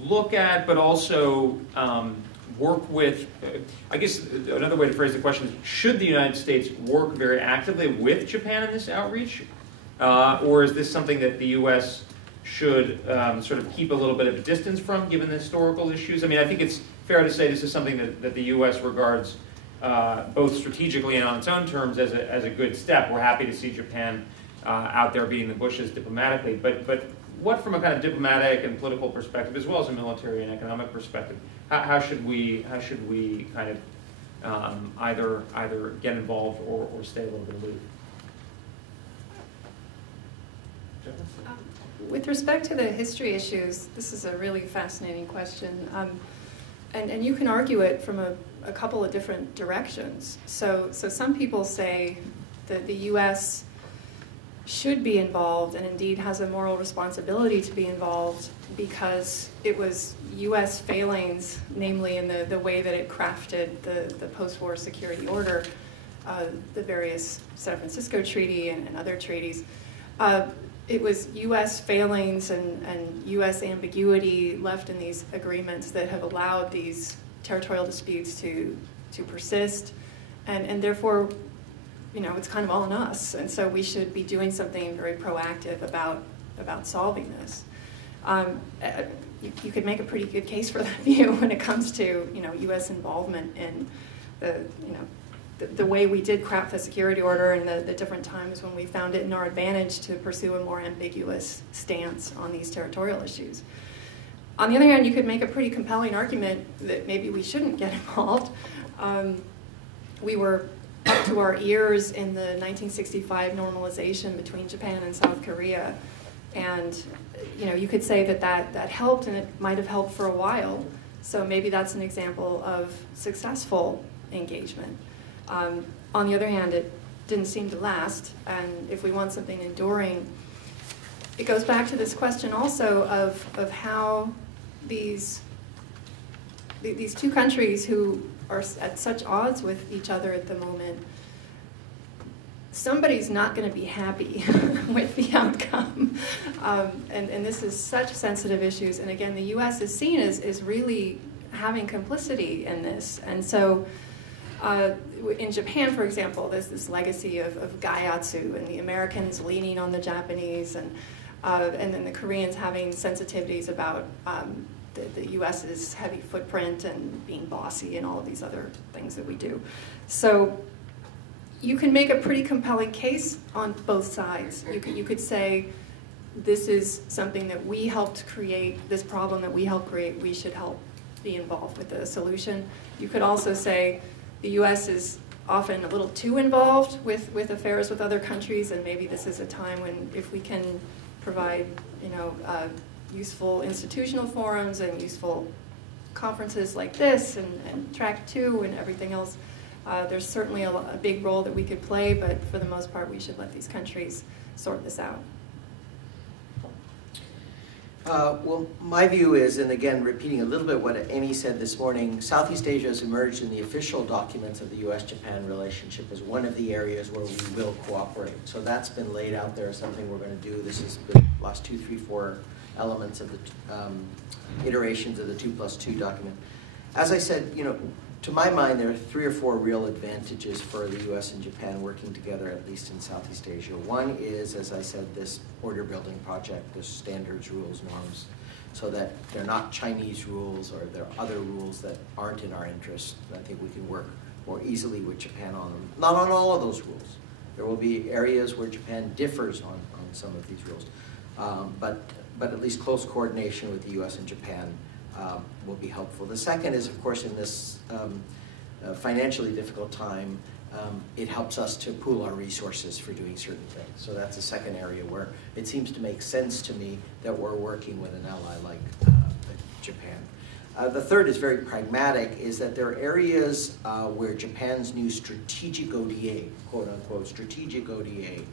look at, but also work with, I guess another way to phrase the question is, should the United States work very actively with Japan in this outreach? Or is this something that the U.S. should sort of keep a little bit of a distance from, given the historical issues? I mean, I think it's fair to say this is something that the U.S. regards both strategically and on its own terms as a good step. We're happy to see Japan out there beating the bushes diplomatically, but what, from a kind of diplomatic and political perspective, as well as a military and economic perspective, how should we kind of either get involved or stay a little bit aloof? With respect to the history issues, this is a really fascinating question, and you can argue it from a couple of different directions. So some people say that the U.S. should be involved, and indeed has a moral responsibility to be involved, because it was U.S. failings, namely in the way that it crafted the post-war security order, the various San Francisco Treaty and other treaties. It was U.S. failings and U.S. ambiguity left in these agreements that have allowed these territorial disputes to persist, and therefore, it's kind of all on us, and so we should be doing something very proactive about solving this. You could make a pretty good case for that view when it comes to U.S. involvement in the way we did craft the security order and the different times when we found it in our advantage to pursue a more ambiguous stance on these territorial issues. On the other hand, you could make a pretty compelling argument that maybe we shouldn't get involved. We were up to our ears in the 1965 normalization between Japan and South Korea, and you could say that helped, and it might have helped for a while. So maybe that's an example of successful engagement. On the other hand, it didn't seem to last, and if we want something enduring, it goes back to this question also of how these two countries who are at such odds with each other at the moment, somebody's not going to be happy with the outcome. And this is such sensitive issues, and again, the U.S. is seen as really having complicity in this, and so in Japan, for example, there's this legacy of Gaiatsu, and the Americans leaning on the Japanese, and then the Koreans having sensitivities about the U.S.'s heavy footprint and being bossy and all of these other things that we do. So you can make a pretty compelling case on both sides. You could say, this is something that we helped create, this problem that we helped create, we should help be involved with the solution. You could also say, the U.S. is often a little too involved with affairs with other countries, and maybe this is a time when, if we can provide, useful institutional forums and useful conferences like this, and Track 2 and everything else, there's certainly a big role that we could play, but for the most part, we should let these countries sort this out. Well, my view is, and again, repeating a little bit what Amy said this morning, Southeast Asia has emerged in the official documents of the U.S.-Japan relationship as one of the areas where we will cooperate. So that's been laid out there, something we're going to do. This is the last 2, 3, 4 elements of the iterations of the 2+2 document. As I said, you know, to my mind, there are 3 or 4 real advantages for the U.S. and Japan working together, at least in Southeast Asia. One is, as I said, this border building project, the standards, rules, norms, so that they're not Chinese rules or there are other rules that aren't in our interest. I think we can work more easily with Japan on them. Not on all of those rules. There will be areas where Japan differs on some of these rules, but at least close coordination with the U.S. and Japan will be helpful. The second is, of course, in this financially difficult time, it helps us to pool our resources for doing certain things. So that's a second area where it seems to make sense to me that we're working with an ally like Japan. The third is very pragmatic, is that there are areas where Japan's new strategic ODA, quote unquote, strategic ODA,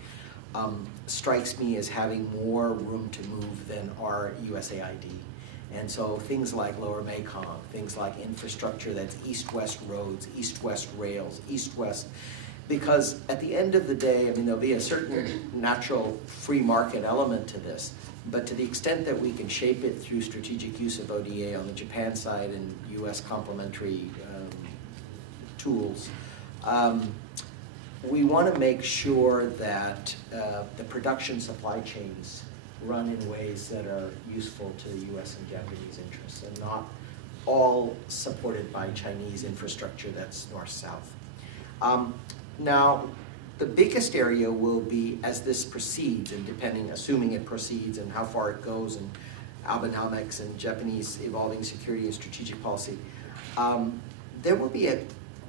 strikes me as having more room to move than our USAID. And so things like Lower Mekong, things like infrastructure that's east-west roads, east-west rails, east-west, because at the end of the day, I mean, there'll be a certain natural free market element to this, but to the extent that we can shape it through strategic use of ODA on the Japan side and US complementary tools, we want to make sure that the production supply chains run in ways that are useful to the US and Japanese interests and not all supported by Chinese infrastructure that's north-south. Now, the biggest area will be as this proceeds, and assuming it proceeds and how far it goes, and Abenomics and Japanese evolving security and strategic policy, there will be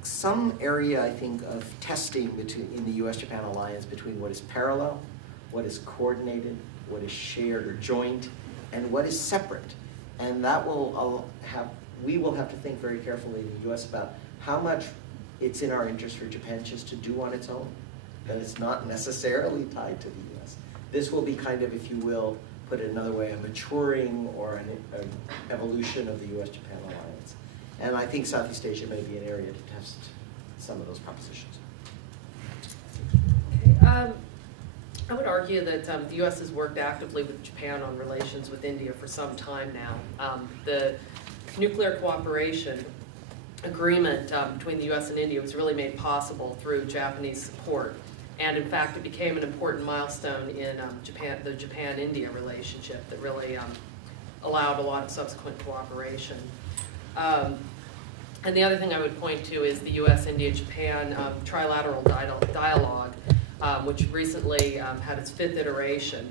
some area, I think, of testing in the US-Japan alliance between what is parallel, what is coordinated, what is shared or joint, and what is separate. And that will we will have to think very carefully in the US about how much it's in our interest for Japan just to do on its own, that it's not necessarily tied to the US. This will be kind of, if you will, put it another way, a maturing or an evolution of the US-Japan alliance. And I think Southeast Asia may be an area to test some of those propositions. Okay. I would argue that the U.S. has worked actively with Japan on relations with India for some time now. The nuclear cooperation agreement between the U.S. and India was really made possible through Japanese support. And in fact, it became an important milestone in the Japan-India relationship that really allowed a lot of subsequent cooperation. And the other thing I would point to is the U.S., India, Japan trilateral dialogue, which recently had its 5th iteration,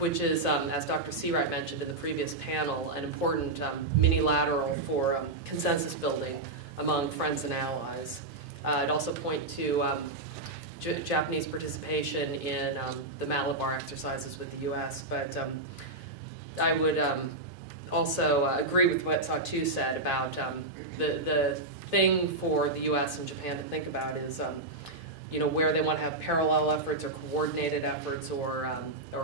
which is, as Dr. Seawright mentioned in the previous panel, an important mini-lateral for consensus building among friends and allies. I'd also point to Japanese participation in the Malabar exercises with the U.S., but I would also agree with what Satu said about the thing for the U.S. and Japan to think about is you know, where they want to have parallel efforts or coordinated efforts or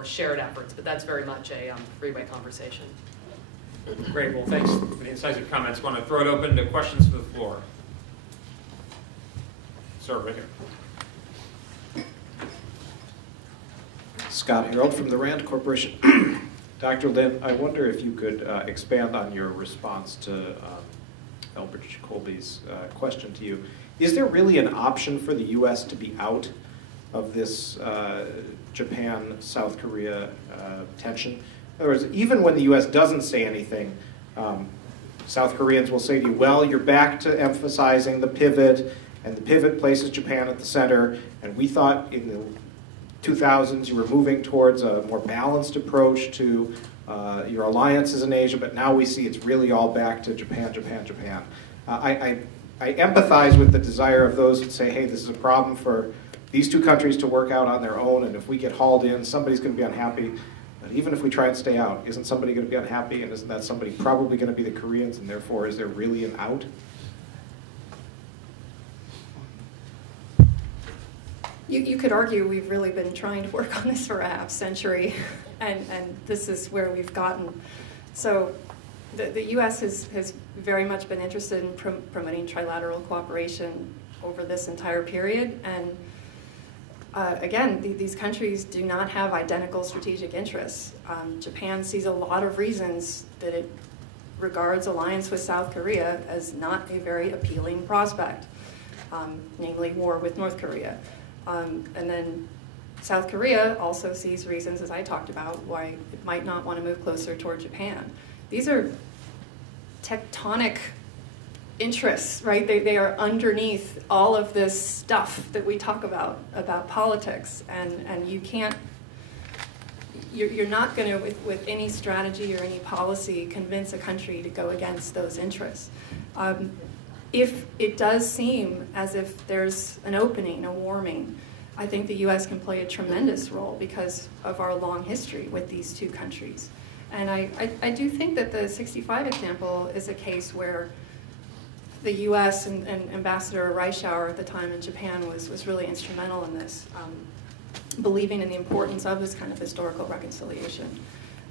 shared efforts, but that's very much a three-way conversation. Great, well thanks for the incisive comments. I want to throw it open to questions from the floor. Sir, right here. Scott Harold from the RAND Corporation. Dr. Lin, I wonder if you could expand on your response to Elbridge Colby's question to you. Is there really an option for the U.S. to be out of this Japan-South Korea tension? In other words, even when the U.S. doesn't say anything, South Koreans will say to you, well, you're back to emphasizing the pivot, and the pivot places Japan at the center, and we thought in the 2000s you were moving towards a more balanced approach to your alliances in Asia, but now we see it's really all back to Japan, Japan, Japan. I empathize with the desire of those that say, hey, this is a problem for these two countries to work out on their own, and if we get hauled in, somebody's going to be unhappy. But even if we try and stay out, isn't somebody going to be unhappy, and isn't that somebody probably going to be the Koreans, and therefore is there really an out? You could argue we've really been trying to work on this for a half century. and this is where we've gotten. So the U.S. has very much been interested in promoting trilateral cooperation over this entire period, and again, these countries do not have identical strategic interests. Japan sees a lot of reasons that it regards alliance with South Korea as not a very appealing prospect, namely war with North Korea. And then South Korea also sees reasons, as I talked about, why it might not want to move closer toward Japan. These are tectonic interests, right? They are underneath all of this stuff that we talk about politics, and you can't, you're not going to, with any strategy or any policy, convince a country to go against those interests. If it does seem as if there's an opening, a warming, I think the U.S. can play a tremendous role because of our long history with these two countries. And I do think that the 65 example is a case where the U.S. and Ambassador Reischauer at the time in Japan was really instrumental in this, believing in the importance of this kind of historical reconciliation.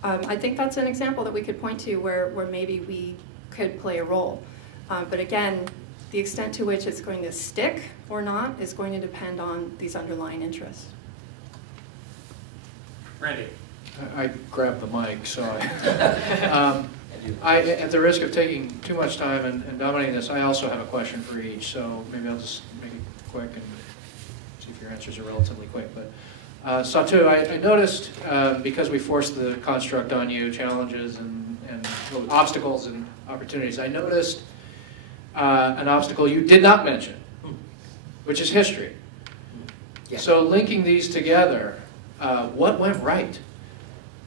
I think that's an example that we could point to where maybe we could play a role. But again, the extent to which it's going to stick or not is going to depend on these underlying interests. Randy. I grabbed the mic, so at the risk of taking too much time and dominating this, I also have a question for each, so maybe I'll just make it quick and see if your answers are relatively quick. But Satu, I noticed, because we forced the construct on you, challenges and obstacles and opportunities, I noticed an obstacle you did not mention, which is history. Yeah. So linking these together, what went right?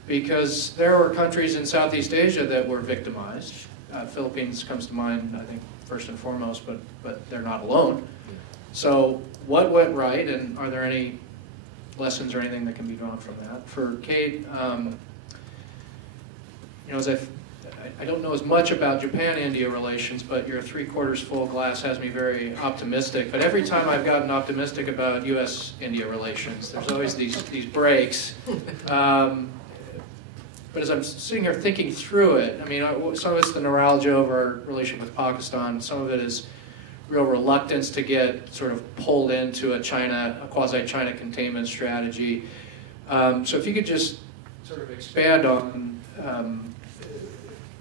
Because there were countries in Southeast Asia that were victimized. Philippines comes to mind, I think, first and foremost, but they're not alone. So what went right, and are there any lessons or anything that can be drawn from that? For Kate, you know, I don't know as much about Japan-India relations, but your three-quarters full glass has me very optimistic. But every time I've gotten optimistic about U.S.-India relations, there's always these breaks. But as I'm sitting here thinking through it, I mean, some of it's the neuralgia over our relation with Pakistan. Some of it is real reluctance to get sort of pulled into a quasi-China containment strategy. So if you could just sort of expand on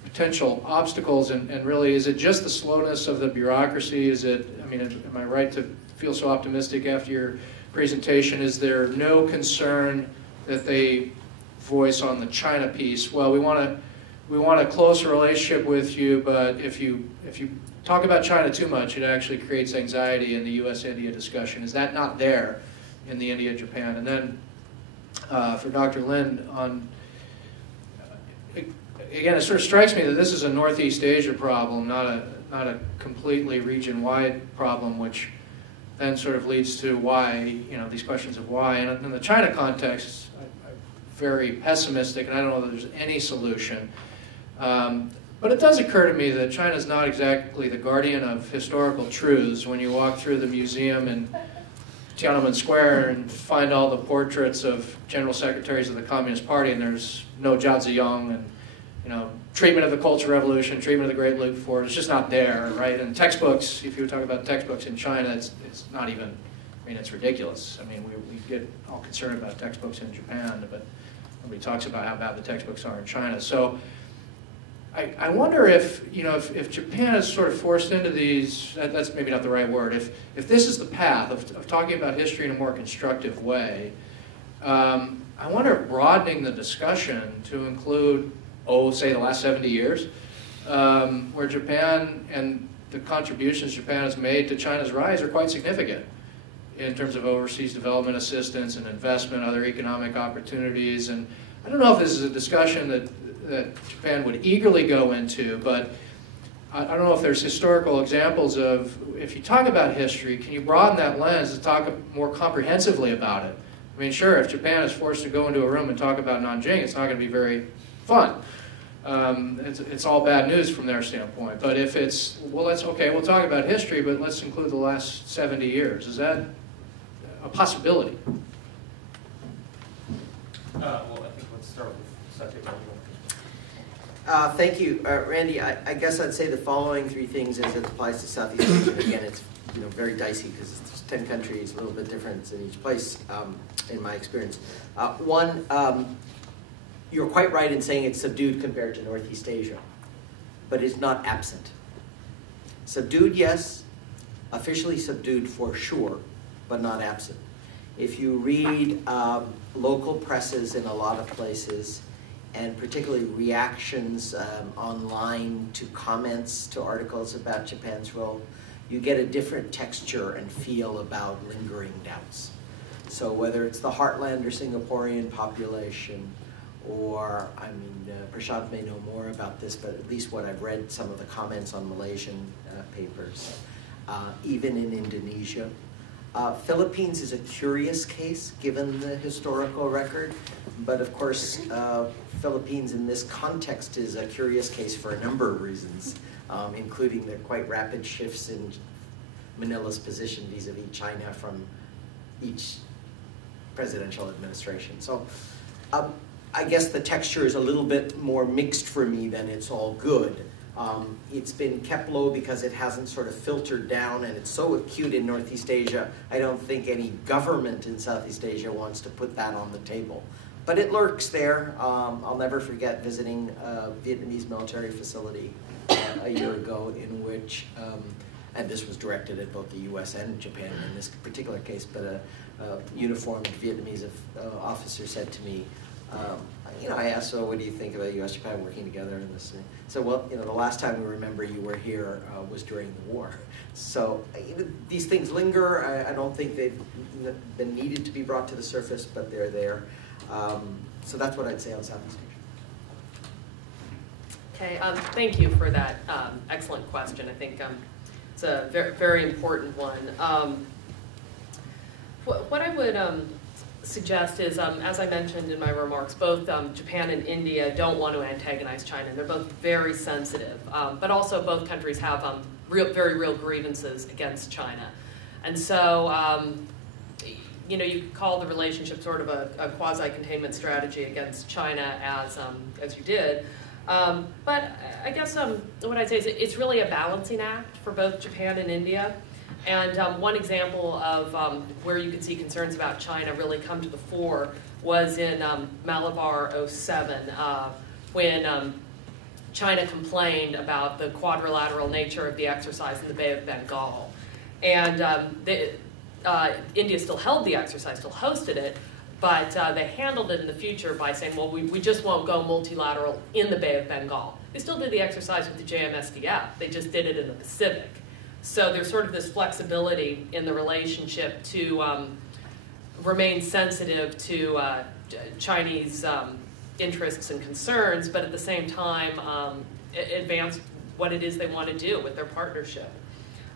potential obstacles, and really, is it just the slowness of the bureaucracy? Is it, I mean, am I right to feel so optimistic after your presentation? Is there no concern that they voice on the China piece? Well, we want a closer relationship with you, but if you talk about China too much, it actually creates anxiety in the U.S.-India discussion. Is that not there in the India-Japan? And then for Dr. Lind, on again, it sort of strikes me that this is a Northeast Asia problem, not a completely region-wide problem, which then sort of leads to why, you know, these questions of why. And in the China context, I'm very pessimistic, and I don't know that there's any solution. But it does occur to me that China is not exactly the guardian of historical truths. When you walk through the museum in Tiananmen Square and find all the portraits of general secretaries of the Communist Party, and there's no Zhao Ziyang, and you know, treatment of the Cultural Revolution, treatment of the Great Leap Forward, it's just not there, right? And textbooks, if you were talking about textbooks in China, it's not even, I mean, it's ridiculous. I mean, we get all concerned about textbooks in Japan, but nobody talks about how bad the textbooks are in China. So I wonder if, you know, if Japan is sort of forced into these, that's maybe not the right word, if this is the path of talking about history in a more constructive way, I wonder if broadening the discussion to include, say the last 70 years, where Japan and the contributions Japan has made to China's rise are quite significant in terms of overseas development assistance and investment, other economic opportunities. And I don't know if this is a discussion that Japan would eagerly go into, but I don't know if there's historical examples of, if you talk about history, can you broaden that lens to talk more comprehensively about it? I mean, sure, if Japan is forced to go into a room and talk about Nanjing, it's not going to be very fun. It's all bad news from their standpoint. But if it's, well, that's okay, we'll talk about history, but let's include the last 70 years. Is that a possibility? Well, I think let's start with Thank you, Randy. I guess I'd say the following three things as it applies to Southeast Asia. Again, it's very dicey because it's 10 countries, a little bit different in each place, in my experience. One, you're quite right in saying it's subdued compared to Northeast Asia, but it's not absent. Subdued, yes. Officially subdued for sure, but not absent. If you read local presses in a lot of places, and particularly reactions online to comments to articles about Japan's role, you get a different texture and feel about lingering doubts. So whether it's the heartland or Singaporean population, or, I mean, Prashant may know more about this, but at least what I've read, some of the comments on Malaysian papers, even in Indonesia. Philippines is a curious case, given the historical record, but of course, Philippines in this context is a curious case for a number of reasons, including the quite rapid shifts in Manila's position vis-a-vis China from each presidential administration. So I guess the texture is a little bit more mixed for me than it's all good. It's been kept low because it hasn't sort of filtered down, and it's so acute in Northeast Asia, I don't think any government in Southeast Asia wants to put that on the table. But it lurks there. I'll never forget visiting a Vietnamese military facility a year ago in which, and this was directed at both the US and Japan in this particular case, but a uniformed Vietnamese officer said to me, I asked, so what do you think about US-Japan working together in this? So, well, the last time we remember you were here was during the war. So these things linger. I don't think they've been needed to be brought to the surface, but they're there. So that's what I'd say on Southeast Asia. Okay, thank you for that excellent question. I think it's a very, very important one. What I would suggest is, as I mentioned in my remarks, both Japan and India don't want to antagonize China. They're both very sensitive, but also both countries have very real grievances against China. And so, you could call the relationship sort of a quasi-containment strategy against China as you did. But I guess what I'd say is it's really a balancing act for both Japan and India. And one example of where you could see concerns about China really come to the fore was in Malabar 07, when China complained about the quadrilateral nature of the exercise in the Bay of Bengal. And India still held the exercise, still hosted it, but they handled it in the future by saying, well, we just won't go multilateral in the Bay of Bengal. They still did the exercise with the JMSDF, they just did it in the Pacific. So there's sort of this flexibility in the relationship to remain sensitive to Chinese interests and concerns, but at the same time advance what it is they want to do with their partnership.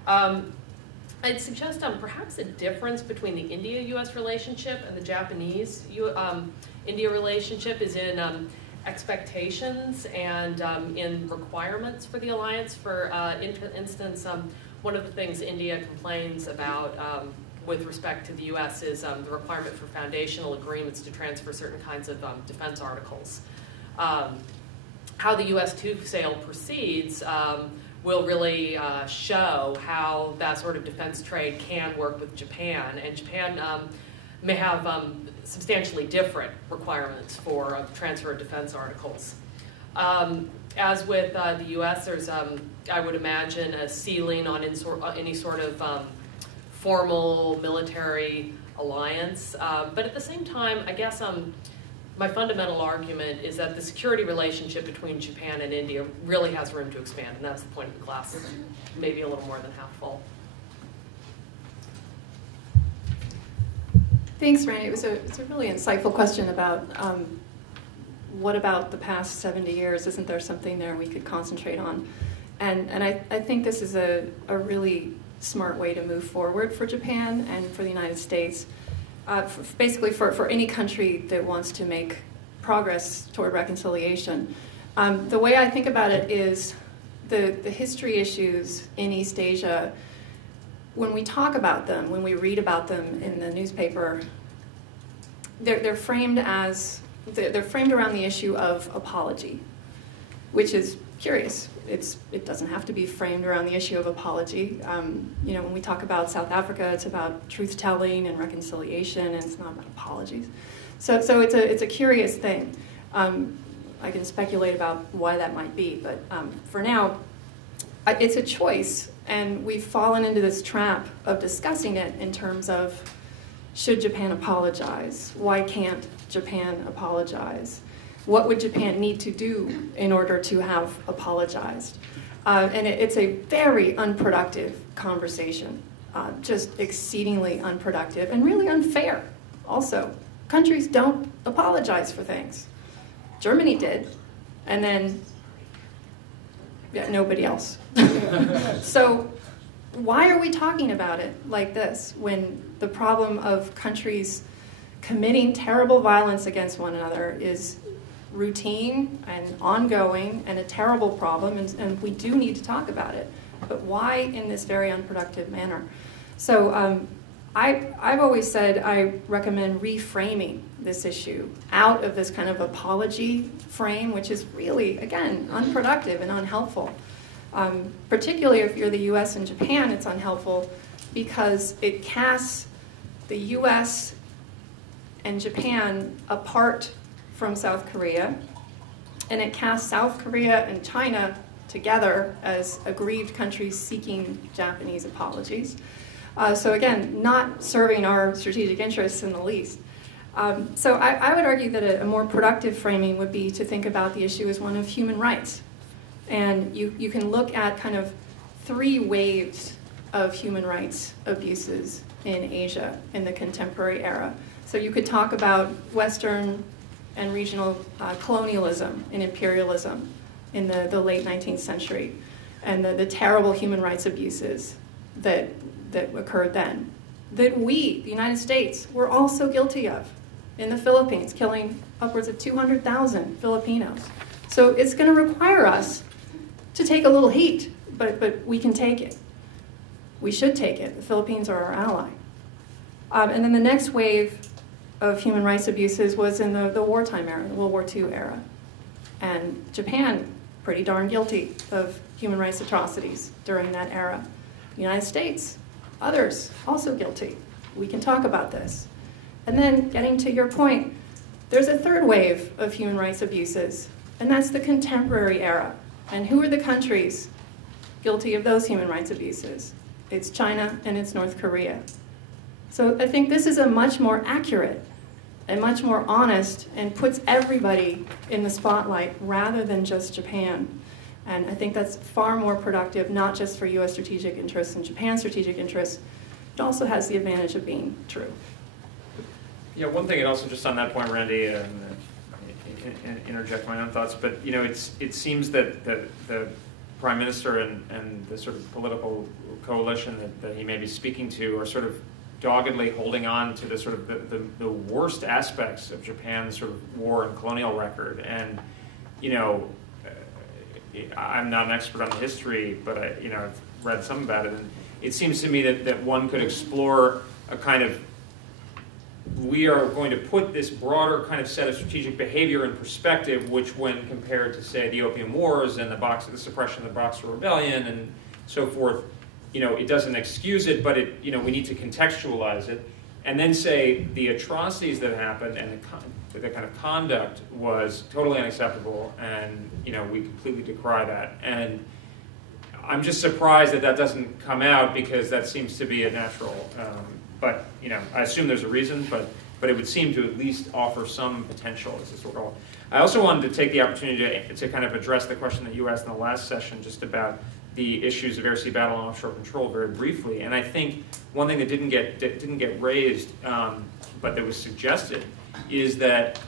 I'd suggest perhaps a difference between the India-US relationship and the Japanese-India relationship is in expectations and in requirements for the alliance. For instance, one of the things India complains about with respect to the US is the requirement for foundational agreements to transfer certain kinds of defense articles. How the US tube sale proceeds will really show how that sort of defense trade can work with Japan. And Japan may have substantially different requirements for transfer of defense articles. As with the US, there's, I would imagine, a ceiling on any sort of formal military alliance. But at the same time, I guess my fundamental argument is that the security relationship between Japan and India really has room to expand, and that's the point of the glass, maybe a little more than half full. Thanks, Randy. It's a really insightful question about what about the past 70 years? Isn't there something there we could concentrate on? And I think this is a really smart way to move forward for Japan and for the United States. Basically for any country that wants to make progress toward reconciliation. The way I think about it is the history issues in East Asia, when we talk about them, when we read about them in the newspaper, they're framed as they're framed around the issue of apology, which is curious. It doesn't have to be framed around the issue of apology. You know, when we talk about South Africa, it's about truth-telling and reconciliation, and it's not about apologies. So it's a curious thing. I can speculate about why that might be, but for now, it's a choice, and we've fallen into this trap of discussing it in terms of, should Japan apologize? Why can't Japan apologize? What would Japan need to do in order to have apologized? And it's a very unproductive conversation, just exceedingly unproductive and really unfair also. Countries don't apologize for things. Germany did, and then nobody else. So why are we talking about it like this when the problem of countries committing terrible violence against one another is routine and ongoing and a terrible problem, and we do need to talk about it, but why in this very unproductive manner? So I've always said I recommend reframing this issue out of this kind of apology frame, which is really, again, unproductive and unhelpful. Particularly if you're the US and Japan, it's unhelpful because it casts the US and Japan apart from South Korea, and it casts South Korea and China together as aggrieved countries seeking Japanese apologies. So again, not serving our strategic interests in the least. So I would argue that a more productive framing would be to think about the issue as one of human rights. And you can look at kind of 3 waves of human rights abuses in Asia in the contemporary era. So you could talk about Western and regional colonialism and imperialism in the late 19th century, and the terrible human rights abuses that occurred then, that we, the United States, were also guilty of in the Philippines, killing upwards of 200,000 Filipinos. So it's going to require us to take a little heat, but we can take it. We should take it. The Philippines are our ally. And then the next wave of human rights abuses was in the wartime era, the World War II era. And Japan, pretty darn guilty of human rights atrocities during that era. The United States, others, also guilty. We can talk about this. And then, getting to your point, there's a 3rd wave of human rights abuses, and that's the contemporary era. And who are the countries guilty of those human rights abuses? It's China and it's North Korea. So I think this is a much more accurate and much more honest and puts everybody in the spotlight rather than just Japan. And I think that's far more productive, not just for US strategic interests and Japan's strategic interests. It also has the advantage of being true. Yeah, one thing, and also just on that point, Randy, interject my own thoughts, but you know, it seems that the Prime Minister and the sort of political coalition that he may be speaking to are sort of doggedly holding on to the sort of the worst aspects of Japan's sort of war and colonial record. And you know, I'm not an expert on the history, but I've read some about it, and it seems to me that one could explore a kind of, we are going to put this broader kind of set of strategic behavior in perspective, which when compared to, say, the Opium Wars and the suppression of the Boxer Rebellion and so forth, you know, it doesn't excuse it, but it, you know, we need to contextualize it, and then say the atrocities that happened and the kind of conduct was totally unacceptable, and you know, we completely decry that. And I'm just surprised that doesn't come out, because that seems to be a natural. But you know, I assume there's a reason, but it would seem to at least offer some potential as a sort of. I also wanted to take the opportunity to kind of address the question that you asked in the last session, just about the issues of air-sea battle and offshore control very briefly. And I think one thing that didn't get raised, but that was suggested, is that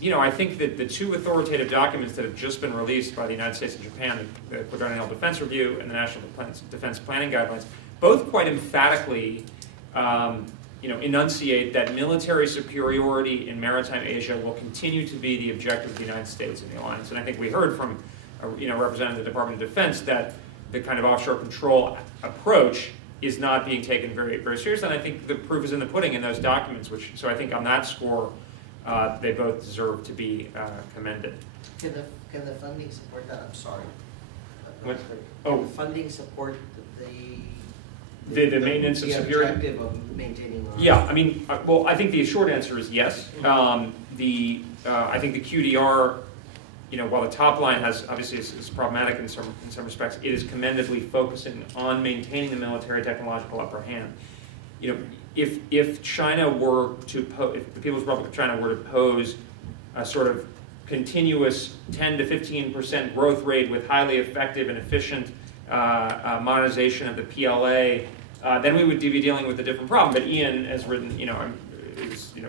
you know, I think that the 2 authoritative documents that have just been released by the United States and Japan, the Quadrennial Defense Review and the National Defense Planning Guidelines, both quite emphatically you know, enunciate that military superiority in maritime Asia will continue to be the objective of the United States and the alliance. And I think we heard from you know, representative of the Department of Defense that the kind of offshore control approach is not being taken very, very seriously. And I think the proof is in the pudding in those documents. So I think on that score, they both deserve to be commended. Can the funding support that? I'm sorry. What? Can Oh. the funding support The maintenance of the security? objective of maintaining our... Yeah, I mean, well, I think the short answer is yes. I think the QDR, while the top line has obviously is problematic in some respects, it is commendably focusing on maintaining the military technological upper hand. If China were to if the People's Republic of China were to pose a sort of continuous 10 to 15% growth rate with highly effective and efficient modernization of the PLA, then we would be dealing with a different problem. But Ian has written,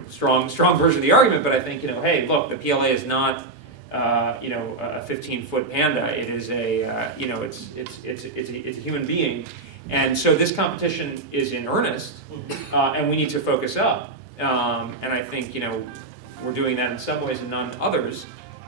strong version of the argument. But I think, hey, look, the PLA is not, a 15-foot panda. It is a, it's a human being, and so this competition is in earnest, and we need to focus up. And I think, we're doing that in some ways and not in others.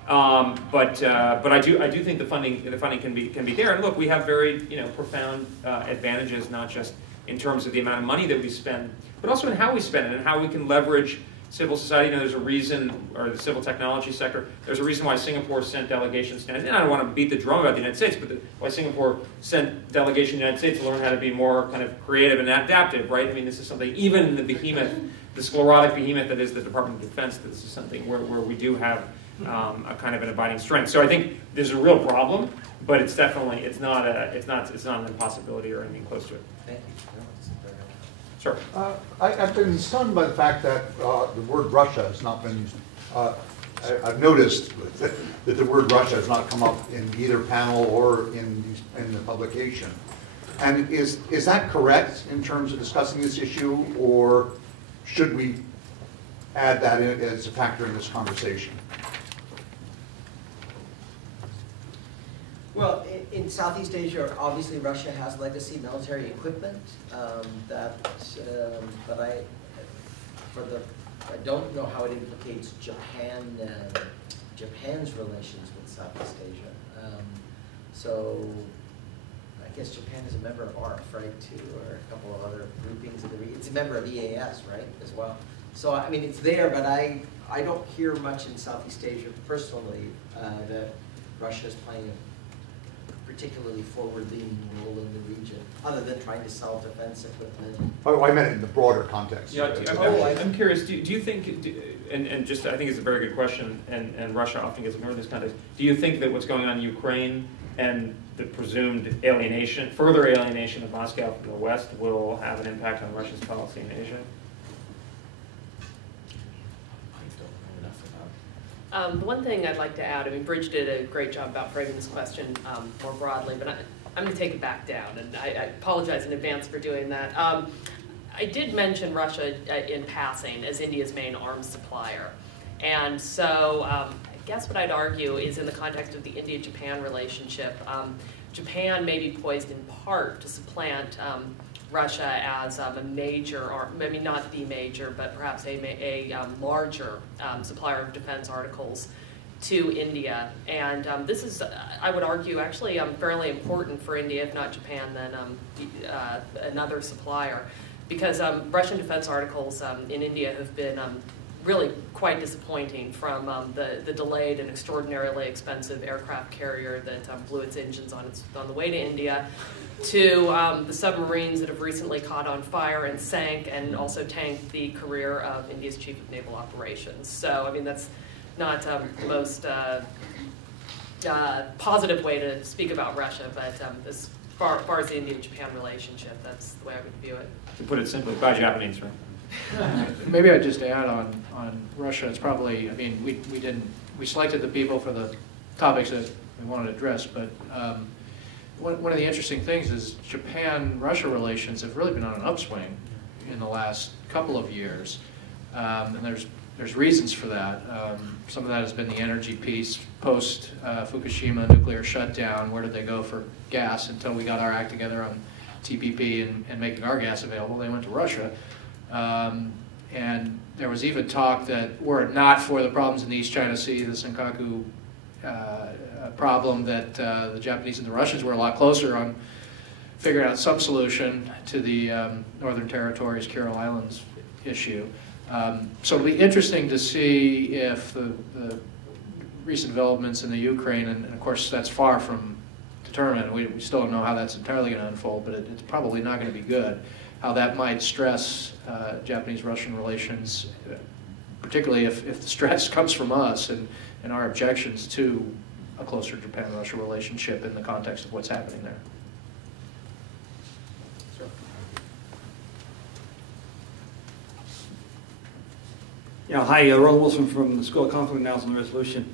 But I do think the funding can be there. And look, we have very profound advantages, not just in terms of the amount of money that we spend, but also in how we spend it and how we can leverage civil society. There's a reason, or the civil technology sector. There's a reason why Singapore sent delegations to. And I don't want to beat the drum about the United States, but why Singapore sent delegation to the United States to learn how to be more kind of creative and adaptive, right? I mean, this is something even in the behemoth, the sclerotic behemoth that is the Department of Defense. This is something where we do have a kind of an abiding strength. So I think there's a real problem, but it's definitely it's not an impossibility or anything close to it. Thank you. Sure. I've been stunned by the fact that the word Russia has not been used. I've noticed that the word Russia has not come up in either panel or in the publication. And is that correct in terms of discussing this issue, or should we add that in as a factor in this conversation? Well, in Southeast Asia, obviously Russia has legacy military equipment but I don't know how it implicates Japan's relations with Southeast Asia. So I guess Japan is a member of ARF, right, too, or a couple of other groupings of the region. It's a member of EAS, right, as well. So I mean, it's there, but I don't hear much in Southeast Asia personally that Russia is playing a particularly forward-leaning role in the region, other than trying to sell defense equipment. Oh, I meant it in the broader context. Yeah, I'm curious, do you think, and just I think it's a very good question, and Russia often gets ignored in this context, do you think that what's going on in Ukraine and the presumed alienation, further alienation of Moscow from the West will have an impact on Russia's policy in Asia? The one thing I'd like to add, I mean, Bridge did a great job about framing this question more broadly, but I'm going to take it back down, and I apologize in advance for doing that. I did mention Russia in passing as India's main arms supplier, and so I guess what I'd argue is in the context of the India-Japan relationship, Japan may be poised in part to supplant Russia as a major, or maybe not the major, but perhaps a larger supplier of defense articles to India. And this is, I would argue, actually fairly important for India, if not Japan, than another supplier. Because Russian defense articles in India have been really quite disappointing, from the delayed and extraordinarily expensive aircraft carrier that blew its engines on the way to India, to the submarines that have recently caught on fire and sank and also tanked the career of India's Chief of Naval Operations. So, I mean, that's not the most positive way to speak about Russia, but as far as the India-Japan relationship, that's the way I would view it. To put it simply, by Japanese, right? Maybe I'd just add on Russia. It's probably, I mean, we selected the people for the topics that we wanted to address, but one of the interesting things is Japan-Russia relations have really been on an upswing in the last couple of years, and there's reasons for that. Some of that has been the energy piece post Fukushima nuclear shutdown. Where did they go for gas until we got our act together on TPP and making our gas available? They went to Russia. And there was even talk that were it not for the problems in the East China Sea, the Senkaku problem, that the Japanese and the Russians were a lot closer on figuring out some solution to the Northern Territories, Kuril Islands issue. So it'll be interesting to see if the recent developments in the Ukraine, and of course that's far from determined, we still don't know how that's entirely going to unfold, but it's probably not going to be good, how that might stress Japanese-Russian relations, particularly if the stress comes from us and our objections to a closer Japan-Russia relationship in the context of what's happening there. Yeah, hi, Ron Wilson from the School of Conflict Analysis and Resolution.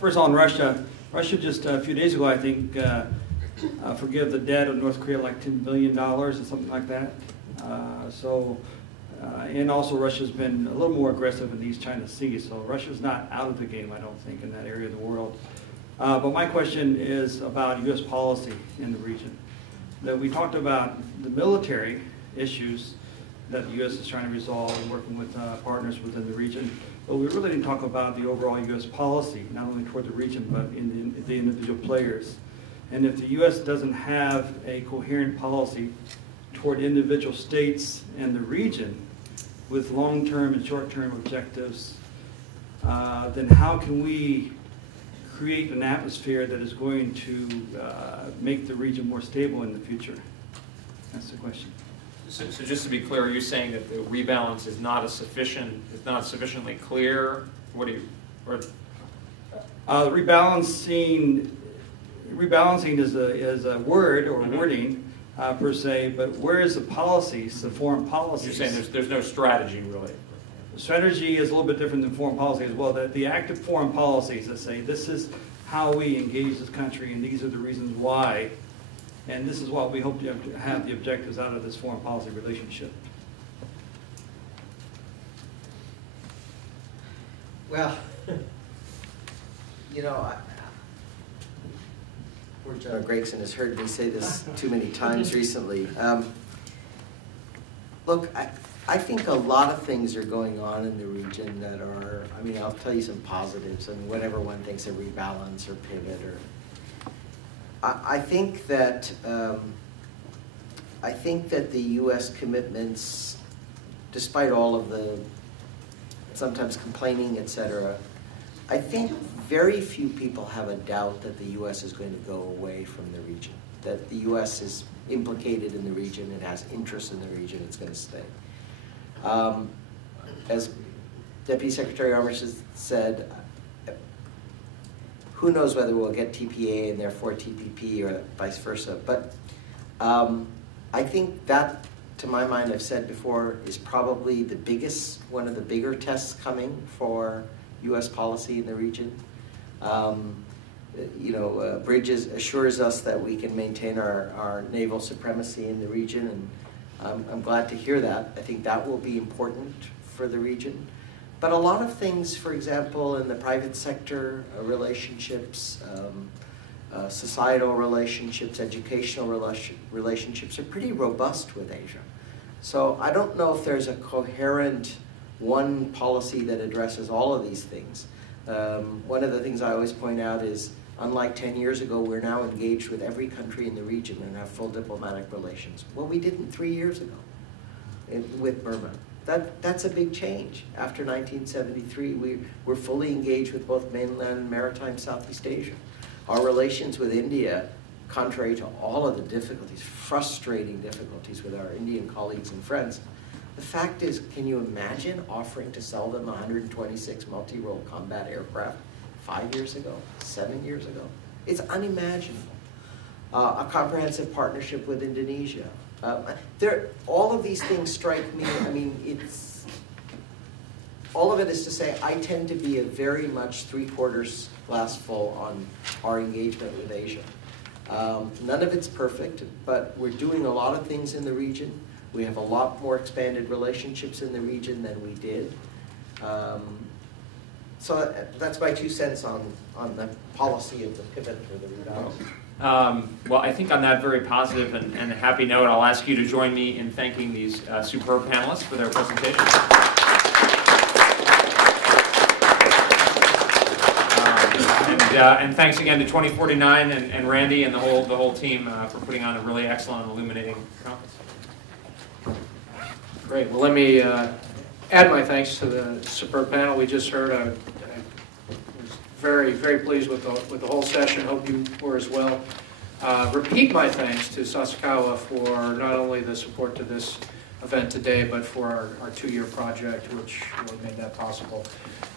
First on Russia. Russia just a few days ago, I think, forgive the debt of North Korea like $10 billion or something like that. And also Russia's been a little more aggressive in the East China Sea, so Russia's not out of the game, I don't think, in that area of the world. But my question is about U.S. policy in the region. That we talked about the military issues that the U.S. is trying to resolve and working with partners within the region. But we really didn't talk about the overall U.S. policy, not only toward the region, but in the individual players. And if the U.S. doesn't have a coherent policy toward individual states and the region with long-term and short-term objectives, then how can we create an atmosphere that is going to make the region more stable in the future? That's the question. So just to be clear, are you saying that the rebalance is not sufficiently clear? What do you? Or? Rebalancing is a word or wording per se, but where is the policies, the foreign policies? You're saying there's no strategy really. Strategy is a little bit different than foreign policy as well. The active foreign policies that say this is how we engage this country and these are the reasons why. And this is what we hope to have the objectives out of this foreign policy relationship. Well, you know, poor John Gregson has heard me say this too many times recently. Look, I think a lot of things are going on in the region that are, I mean, I'll tell you some positives, and whenever one thinks a rebalance or pivot or I think that the U.S. commitments, despite all of the sometimes complaining, etc., I think very few people have a doubt that the U.S. is going to go away from the region. That the U.S. is implicated in the region, it has interest in the region, it's going to stay. As Deputy Secretary Armitage has said, who knows whether we'll get TPA and therefore TPP or vice versa. But I think that, to my mind, I've said before, is probably the biggest, one of the bigger tests coming for U.S. policy in the region. Elbridge assures us that we can maintain our naval supremacy in the region, and I'm glad to hear that. I think that will be important for the region. But a lot of things, for example, in the private sector, relationships, societal relationships, educational relationships are pretty robust with Asia. So I don't know if there's a coherent one policy that addresses all of these things. One of the things I always point out is, unlike 10 years ago, we're now engaged with every country in the region and have full diplomatic relations. Well, we didn't 3 years ago with Burma. That's a big change. After 1973, we're fully engaged with both mainland and maritime Southeast Asia. Our relations with India, contrary to all of the difficulties, frustrating difficulties with our Indian colleagues and friends, the fact is, can you imagine offering to sell them 126 multi-role combat aircraft 5 years ago, 7 years ago? It's unimaginable. A comprehensive partnership with Indonesia. All of these things strike me, I mean, all of it is to say, I tend to be a very much 3/4 glass full on our engagement with Asia. None of it's perfect, but we're doing a lot of things in the region. We have a lot more expanded relationships in the region than we did. So that's my 2 cents on the policy of the pivot for the rebalance. Well, I think on that very positive and happy note, I'll ask you to join me in thanking these superb panelists for their presentations. And thanks again to 2049 and Randy and the whole team for putting on a really excellent and illuminating conference. Great. Well, let me add my thanks to the superb panel we just heard. I was very, very pleased with the whole session. Hope you were as well. Repeat my thanks to Sasakawa for not only the support to this event today, but for our 2-year project, which really made that possible.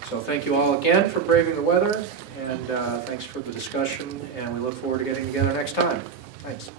So thank you all again for braving the weather, and thanks for the discussion, and we look forward to getting together next time. Thanks.